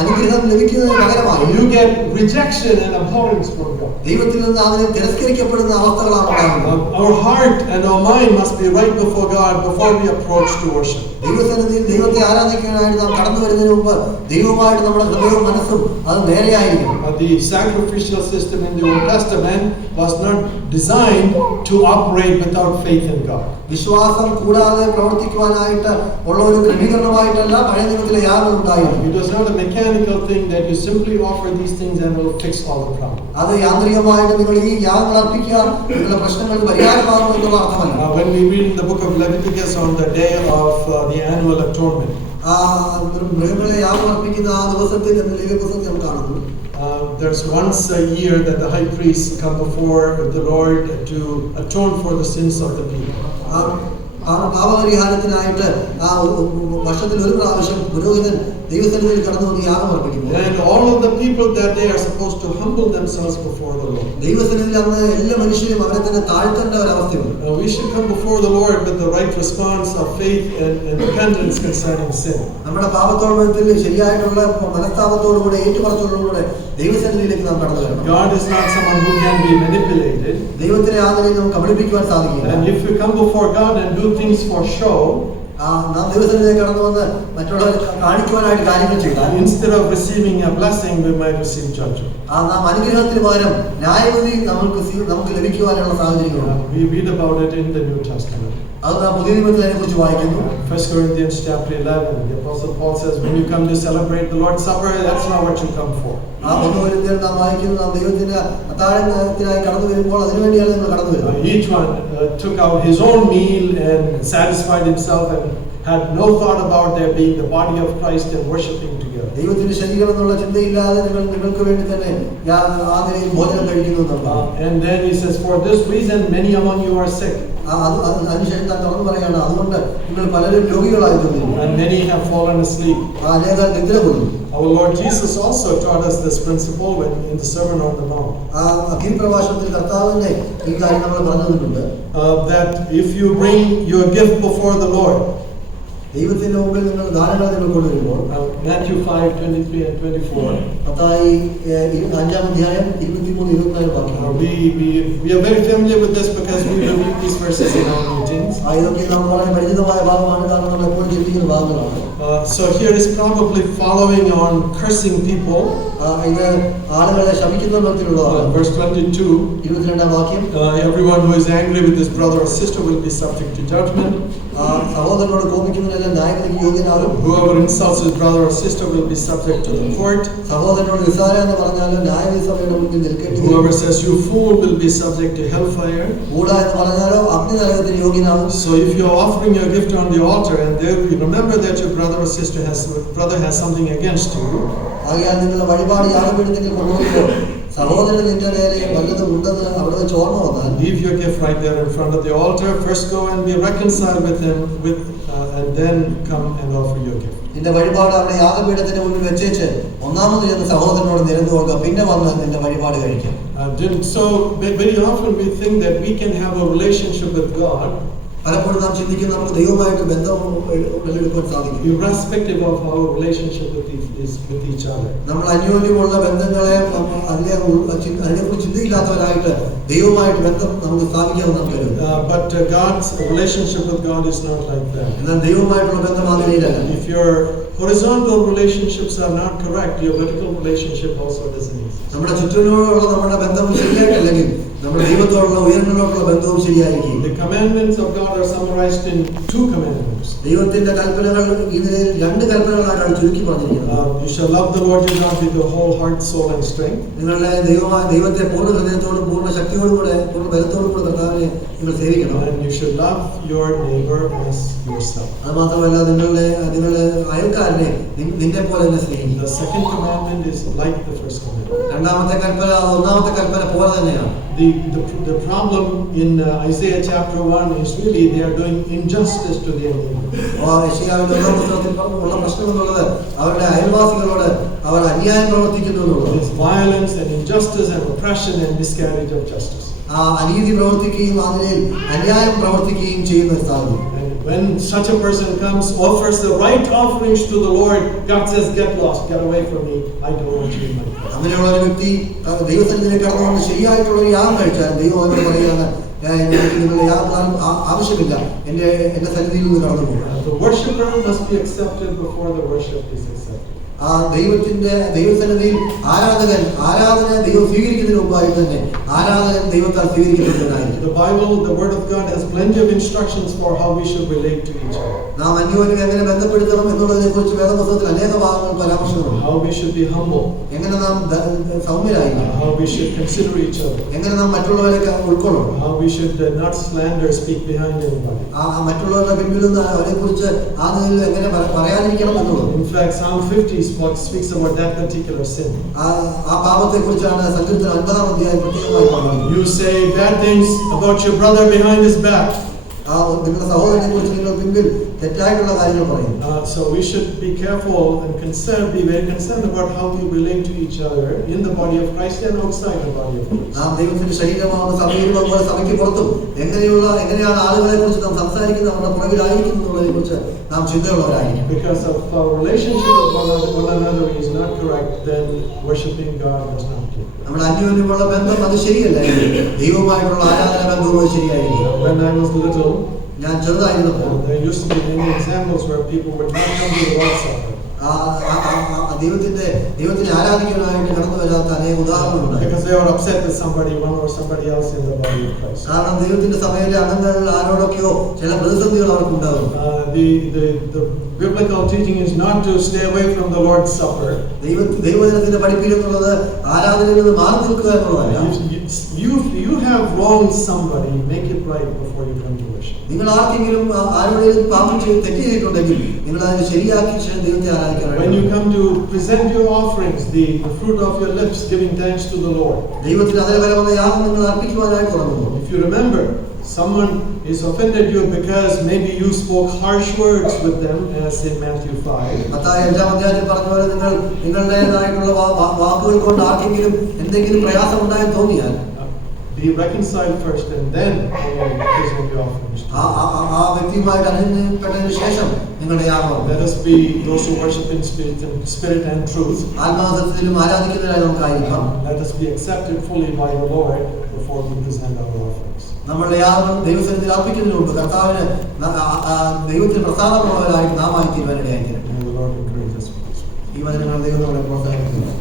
അനുഗ്രഹം ലഭിക്കുന്നതിന് പകരമായി you get rejection and abhorrence from God. ദൈവത്തിൽ നിന്ന് അതിനെ തിരസ്കരിക്കപ്പെടുന്ന അവസ്ഥകളാണ് ഉണ്ടാകുന്നത്. Our heart and our mind must be right before God before we approach to worship. ദൈവസന്നിധിയിൽ ദൈവത്തെ ആരാധിക്കാനായിട്ട് നാം കടന്നു വരുന്നതിന് മുമ്പ് ദൈവമായിട്ട് നമ്മുടെ ഹൃദയവും മനസ്സും അത് നേരെയായിരിക്കും. The sacrificial system in the Old Testament was not designed to operate without faith in God. വിശ്വാസം കൂടാതെ പ്രവർത്തിക്കുവാനായിട്ട് ഉള്ള ഒരു ക്രമീകരണമായിട്ടല്ല പഴയ നിയമത്തിലെ യാഗങ്ങൾ ഉണ്ടായിരുന്നു. It was not a mechanical thing that you simply offer these things and it will fix all the problems. അത് യാന്ത്രികമായിട്ട് നിങ്ങൾ ഈ യാഗങ്ങൾ അർപ്പിക്കുക നിങ്ങളുടെ പ്രശ്നങ്ങൾക്ക് പരിഹാരമാകും എന്നുള്ള അർത്ഥമല്ല. When we read in the book of Leviticus on the day of the annual atonement, മൃഗങ്ങളെ യാഗം അർപ്പിക്കുന്ന ആ ദിവസത്തിൽ ലേവ്യ പുസ്തകത്തിൽ നാം കാണുന്നു. There's once a year that the high priest come before the Lord to atone for the sins of the people. പാപപരിഹാരത്തിനായിട്ട് ആ വർഷത്തിൽ ഒരു പ്രാവശ്യം പുരോഹിതൻ ദൈവസന്നിധിയിൽ കടന്നു വന്ന് യാഗം അർപ്പിക്കുന്നു. And all of the people that they are supposed to humble themselves before the Lord. ദൈവസന്നിധിയിൽ അന്ന് എല്ലാ മനുഷ്യരും അവരെ തന്നെ താഴ്ത്തേണ്ട ഒരു അവസ്ഥയുണ്ട്. We should come before the Lord with the right response of faith and repentance concerning sin. നമ്മുടെ പാപത്തോടത്തിൽ ശരിയായിട്ടുള്ള മനസ്താപത്തോടുകൂടെ ഏറ്റുപറച്ചിലോടുകൂടെ ദൈവസന്നിധിയിലേക്ക് നാം കടന്നു വരണം. God is not someone who can be manipulated. ദൈവത്തിനെ ആദരയിൽ നമുക്ക് കബളിപ്പിക്കുവാൻ സാധിക്കില്ല. And if you come before God and do things for show, നാം ദൈവസന്നിധിയിലേക്ക് കടന്നു വന്ന് മറ്റുള്ളവരെ കാണിക്കുവാനായിട്ട് കാര്യങ്ങൾ ചെയ്താൽ instead of receiving a blessing, we might receive judgment. നാം അനുഗ്രഹത്തിന് പകരം ന്യായവിധി നമുക്ക് ലഭിക്കുവാനുള്ള സാഹചര്യങ്ങളുണ്ട്. We read about it in the New Testament. അത് നാം പുതിയ നിയമത്തിൽ അതിനെക്കുറിച്ച് വായിക്കുന്നു. 1 Corinthians chapter 11, the Apostle Paul says, when you come to celebrate the Lord's Supper, that's not what you come for. 1 Corinthians നാം വായിക്കുന്നു, നാം ദൈവത്തിന്റെ അത്താഴത്തിനായി കടന്നു വരുമ്പോൾ അതിനുവേണ്ടിയാണ് നമ്മൾ കടന്നു വരുന്നത്. Each one took out his own meal and satisfied himself and had no thought about there being the body of Christ and worshiping together. ദൈവത്തിന്റെ ശരീരം എന്നുള്ള ചിന്തയില്ലാതെ നിങ്ങൾക്ക് വേണ്ടി തന്നെ ആദരയിൽ ഭോജനം കഴിക്കുന്നു. And then he says, for this reason many among you are sick. അതിനുശേഷം താൻ തുറന്നു പറയാണ്, അതുകൊണ്ട് നിങ്ങൾ പലരും രോഗികളായി തീർന്നു. And many have fallen asleep. അനേകർ നിദ്ര കൊള്ളുന്നു. Our Lord Jesus also taught us this principle when in the Sermon on the Mount. അഗ്നിപ്രഭാഷണത്തിൽ കർത്താവിനെ ഈ കാര്യം നമ്മൾ പറഞ്ഞു തന്നിട്ടുണ്ട്. That if you bring your gift before the Lord, ദൈവത്തിന്റെ മുമ്പിൽ നിങ്ങൾ ദാനങ്ങൾ നിങ്ങൾ കൊണ്ടുവരുമ്പോൾ, Matthew 5:23 and 24. മത്തായി 5-ാം അധ്യായം 23-24 വാക്യങ്ങൾ. We are very familiar with this because we read these verses in our meetings. ഇതൊക്കെ നമുക്ക് വളരെ പരിചിതമായ ഭാഗമാണ്, കാരണം നമ്മൾ എപ്പോഴും ചിന്തിക്കുന്ന ഭാഗങ്ങളാണ്. So here is probably following on cursing people. ഇത് ആളുകളെ ശപിക്കുന്ന തരത്തിലുള്ളതാണ്. Verse 22. 22-ാം വാക്യം. Everyone who is angry with his brother or sister will be subject to judgment. സഹോദരനോട് കോപിക്കുന്നവരെല്ലാം ന്യായവിധിക്ക് യോഗ്യനാകും. Whoever insults his brother or sister will be subject to the court. സഹോദരനോട് നിസ്സാര എന്ന് പറഞ്ഞാലും ന്യായവിധി സഭയുടെ മുമ്പിൽ നിൽക്കേണ്ടി വരും. Whoever says you fool will be subject to hellfire. കൂട എന്ന് പറഞ്ഞാലോ അഗ്നി നരകത്തിന് യോഗ്യനാകും. So if you are offering your gift on the altar and there you remember that your brother or sister has something against you, ആകയാൽ നിങ്ങളുടെ വഴിപാട് യാഗപീഠത്തിൽ കൊണ്ടുപോകുമ്പോൾ സഹോദരൻ നിന്റെ നേരെ വല്ലതും ഉണ്ടെന്ന് അവിടെ വെച്ച് ഓർമ്മ വന്നാൽ, leave your gift right there in front of the altar. First go and be reconciled with him and then come and offer your gift. നിന്റെ വഴിപാട് അവിടെ യാഗപീഠത്തിന്റെ മുന്നിൽ വെച്ചേച്ച് ഒന്നാമത് ചെന്ന് സഹോദരനോട് നിരന്നു കൊടുക്കുക, പിന്നെ വന്ന് നിന്റെ വഴിപാട് കഴിക്കാം. So very often we think that we can have a relationship with God പലപ്പോഴും നാം ചിന്തിക്കുന്ന നമുക്ക് ദൈവമായിട്ട് ബന്ധം ഉടലെടുക്കാൻ സാധിക്കും, irrespective of our relationship with each other. നമ്മൾ അന്യോന്യമുള്ള ബന്ധങ്ങളെ അതിനെക്കുറിച്ച് ചിന്തയില്ലാത്തവരായിട്ട് ദൈവമായിട്ട് ബന്ധം നമുക്ക് സ്ഥാപിക്കാമെന്ന് നാം കരുതും. But God's relationship with God is not like that. എന്നാൽ ദൈവമായിട്ടുള്ള ബന്ധം ആ നിലയിലല്ല. If your horizontal relationships are not correct, your vertical relationship also doesn't exist. നമ്മുടെ ചുറ്റിനോടുള്ള നമ്മുടെ ബന്ധം ശരിയായിട്ടില്ലെങ്കിൽ നമ്മുടെ ദൈവത്തോടുള്ള ഉയരങ്ങളിലോട്ടുള്ള ബന്ധവും ശരിയായിരിക്കും. The commandments of God are summarized in 2 commandments. ദൈവത്തിന്റെ കൽപ്പനകൾ ഈ നിലയിൽ 2 കൽപ്പനകളാണ് ചുരുക്കി പറഞ്ഞിരിക്കുന്നത്. You shall love the Lord your God with your whole heart, soul and strength. നിങ്ങളുടെ ദൈവത്തെ പൂർണ്ണ ഹൃദയത്തോടും പൂർണ്ണ ശക്തിയോടും കൂടെ പൂർണ്ണ ബലത്തോടും കൂടെ കർത്താവിനെ നിങ്ങൾ സേവിക്കണം. And you should love your neighbor as yourself. അത് മാത്രമല്ല നിങ്ങളുടെ അയൽക്കാരനെ നിന്നെ പോലെ തന്നെ സ്നേഹിക്കുക. The second commandment is like the first commandment. രണ്ടാമത്തെ കൽപ്പന ഒന്നാമത്തെ കൽപ്പന പോലെ തന്നെയാണ്. The problem in Isaiah chapter 1 is really they are doing injustice to their neighbor. യെശയ്യാവിന്റെ 1-ാം പുസ്തകത്തിൽ ഉള്ള പ്രശ്നം എന്നുള്ളത് അവരുടെ അയൽവാസികളോട് അവർ അന്യായം പ്രവർത്തിക്കുന്നു എന്നുള്ളത്. This violence and injustice and oppression and miscarriage of justice. അനീതി പ്രവർത്തിക്കുകയും അതിൽ അന്യായം പ്രവർത്തിക്കുകയും ചെയ്യുന്ന സാധ്യത. And when such a person comes, offers the right offerings to the Lord, God says, "Get lost, get away from me. I don't want you in my presence." അങ്ങനെയുള്ള ഒരു വ്യക്തി ദൈവസന്നിധിയിലേക്ക് കടന്നുകൊണ്ട് ശരിയായിട്ടുള്ള ഒരു യാഗം കഴിച്ചാൽ ദൈവം അവരോട് പറയുകയാണ്, എനിക്ക് നിങ്ങളുടെ യാഗം ആവശ്യമില്ല, എന്റെ സന്നിധിയിൽ നിന്ന് കടന്നു പോകുക. The worshipper must be accepted before the worship is accepted. ദൈവസന്നിധിയിൽ ആരാധന ദൈവം സ്വീകരിക്കുന്നതിന് മുമ്പായിട്ട് തന്നെ ആരാധകൻ ദൈവത്താൽ സ്വീകരിക്കുന്നതിനായിരിക്കും. The Bible, the Word of God, has plenty of instructions for how we should relate to each other. നാം അന്യോന്യം എങ്ങനെ ബന്ധപ്പെടുത്തണം എന്നുള്ളതിനെ കുറിച്ച് വേദപുസ്തകത്തിൽ അനേക ഭാഗങ്ങൾ പരാമർശങ്ങളുണ്ട്. How we should be humble. എങ്ങനെ നാം സൗമ്യരായിരിക്കണം. How we should consider each other. എങ്ങനെ നാം മറ്റുള്ളവരെ ഉൾക്കൊള്ളണം. How we should not slander, speak behind anybody. മറ്റുള്ളവരുടെ പിന്നിൽ നിന്ന് അവരെ കുറിച്ച് ആ നിലയിൽ എങ്ങനെ പറയാതിരിക്കണം എന്നുള്ളത്. In fact, Psalm 50 speaks about that particular sin. ആ പാപത്തെ കുറിച്ചാണ് സങ്കീർത്തനം 50-ാം അധ്യായം പ്രത്യേകമായി പറയുന്നത്. You say bad things about your brother behind his back. നിങ്ങളുടെ സഹോദരനെ കുറിച്ച് നിങ്ങൾ പിന്നിൽ തെറ്റായിട്ടുള്ള കാര്യങ്ങൾ പറയുന്നു. So we should be careful and be very concerned about how we relate to each other in the body of Christ and outside the body of Christ. നാം ദൈവത്തിന്റെ ശരീരമാകുന്ന സഭയിലും അതുപോലെ സഭയ്ക്ക് പുറത്തും എങ്ങനെയാണ് ആളുകളെ കുറിച്ച് നാം സംസാരിക്കുന്നത്, അവരുടെ പുറകിലായിരിക്കുന്നു എന്നുള്ളതിനെ കുറിച്ച് നാം ചിന്തയുള്ളവരായിരിക്കും. Because of our relationship with one another is not correct, then worshiping God does not do. നമ്മുടെ അന്യോന്യമുള്ള ബന്ധം അത് ശരിയല്ല. ദൈവവുമായിട്ടുള്ള ആരാധന ബന്ധവും അത് ശരിയായിരിക്കും. When I was little, ഞാൻ ചെറുതായിരുന്നപ്പോൾ there used to be many examples where people would not come to the Lord's Supper. ദൈവത്തിനെ ആരാധിക്കാനായിട്ട് കടന്നു വരാത്ത അനേക ഉദാഹരണങ്ങളുണ്ട്. Because they were upset with one or somebody else in the body of Christ. കാരണം ദൈവത്തിന്റെ സഭയിലെ അംഗങ്ങൾ ആരോടൊക്കെയോ ചില പ്രതിസന്ധികൾ അവർക്കുണ്ടാകും. The biblical teaching is not to stay away from the Lord's Supper. ദൈവജനത്തിന്റെ പഠിപ്പിക്കുന്നത് ആരാധനയിൽ നിന്ന് മാറി നിൽക്കുക എന്നുള്ളതല്ല. You have wronged somebody, make it right before you come to worship. നിങ്ങൾ ആർക്കെങ്കിലും ആരോടെങ്കിലും പാപം തെറ്റ് ചെയ്തിട്ടുണ്ടെങ്കിൽ നിങ്ങൾ അതിനെ ശരിയാക്കി ശേഷം ദൈവത്തെ ആരാധിക്കണം. When you come to present your offerings, the fruit of your lips, giving thanks to the Lord. ദൈവത്തിന് അതേപരമായ യാഗം നിങ്ങൾ അർപ്പിക്കുവാനായി തുടങ്ങുന്നു. If you remember, someone is offended you because maybe you spoke harsh words with them, as in Matthew 5. Mathai 5-ാം അധ്യായത്തിൽ പറഞ്ഞപോലെ നിങ്ങളുടേതായിട്ടുള്ള വാക്കുകൾ കൊണ്ട് ആർക്കെങ്കിലും എന്തെങ്കിലും പ്രയാസം ഉണ്ടായി തോന്നിയാൽ be reconciled first and then present your offerings. ആ വ്യക്തിയുമായിട്ട് അനുരഞ്ജനപ്പെട്ടതിന് ശേഷം നിങ്ങളുടെ യാഗം. Let us be those who worship in spirit and truth. ആത്മാർത്ഥത്തിലും ആരാധിക്കുന്നതിനായി നമുക്കായിരിക്കാം. Let us be accepted fully by the Lord before we present our offerings. നമ്മളുടെ യാഗം ദൈവസന്നിധിയിൽ അർപ്പിക്കുന്നതിന് മുമ്പ് കർത്താവിന് ദൈവത്തിന് പ്രസാദമുള്ളവരായിട്ട് നാം ആയി തീരുവാനിടയായിരിക്കണം. May the Lord encourage us. ഈ വചനങ്ങൾ ദൈവം നമ്മളെ പ്രോത്സാഹിപ്പിക്കുന്നു.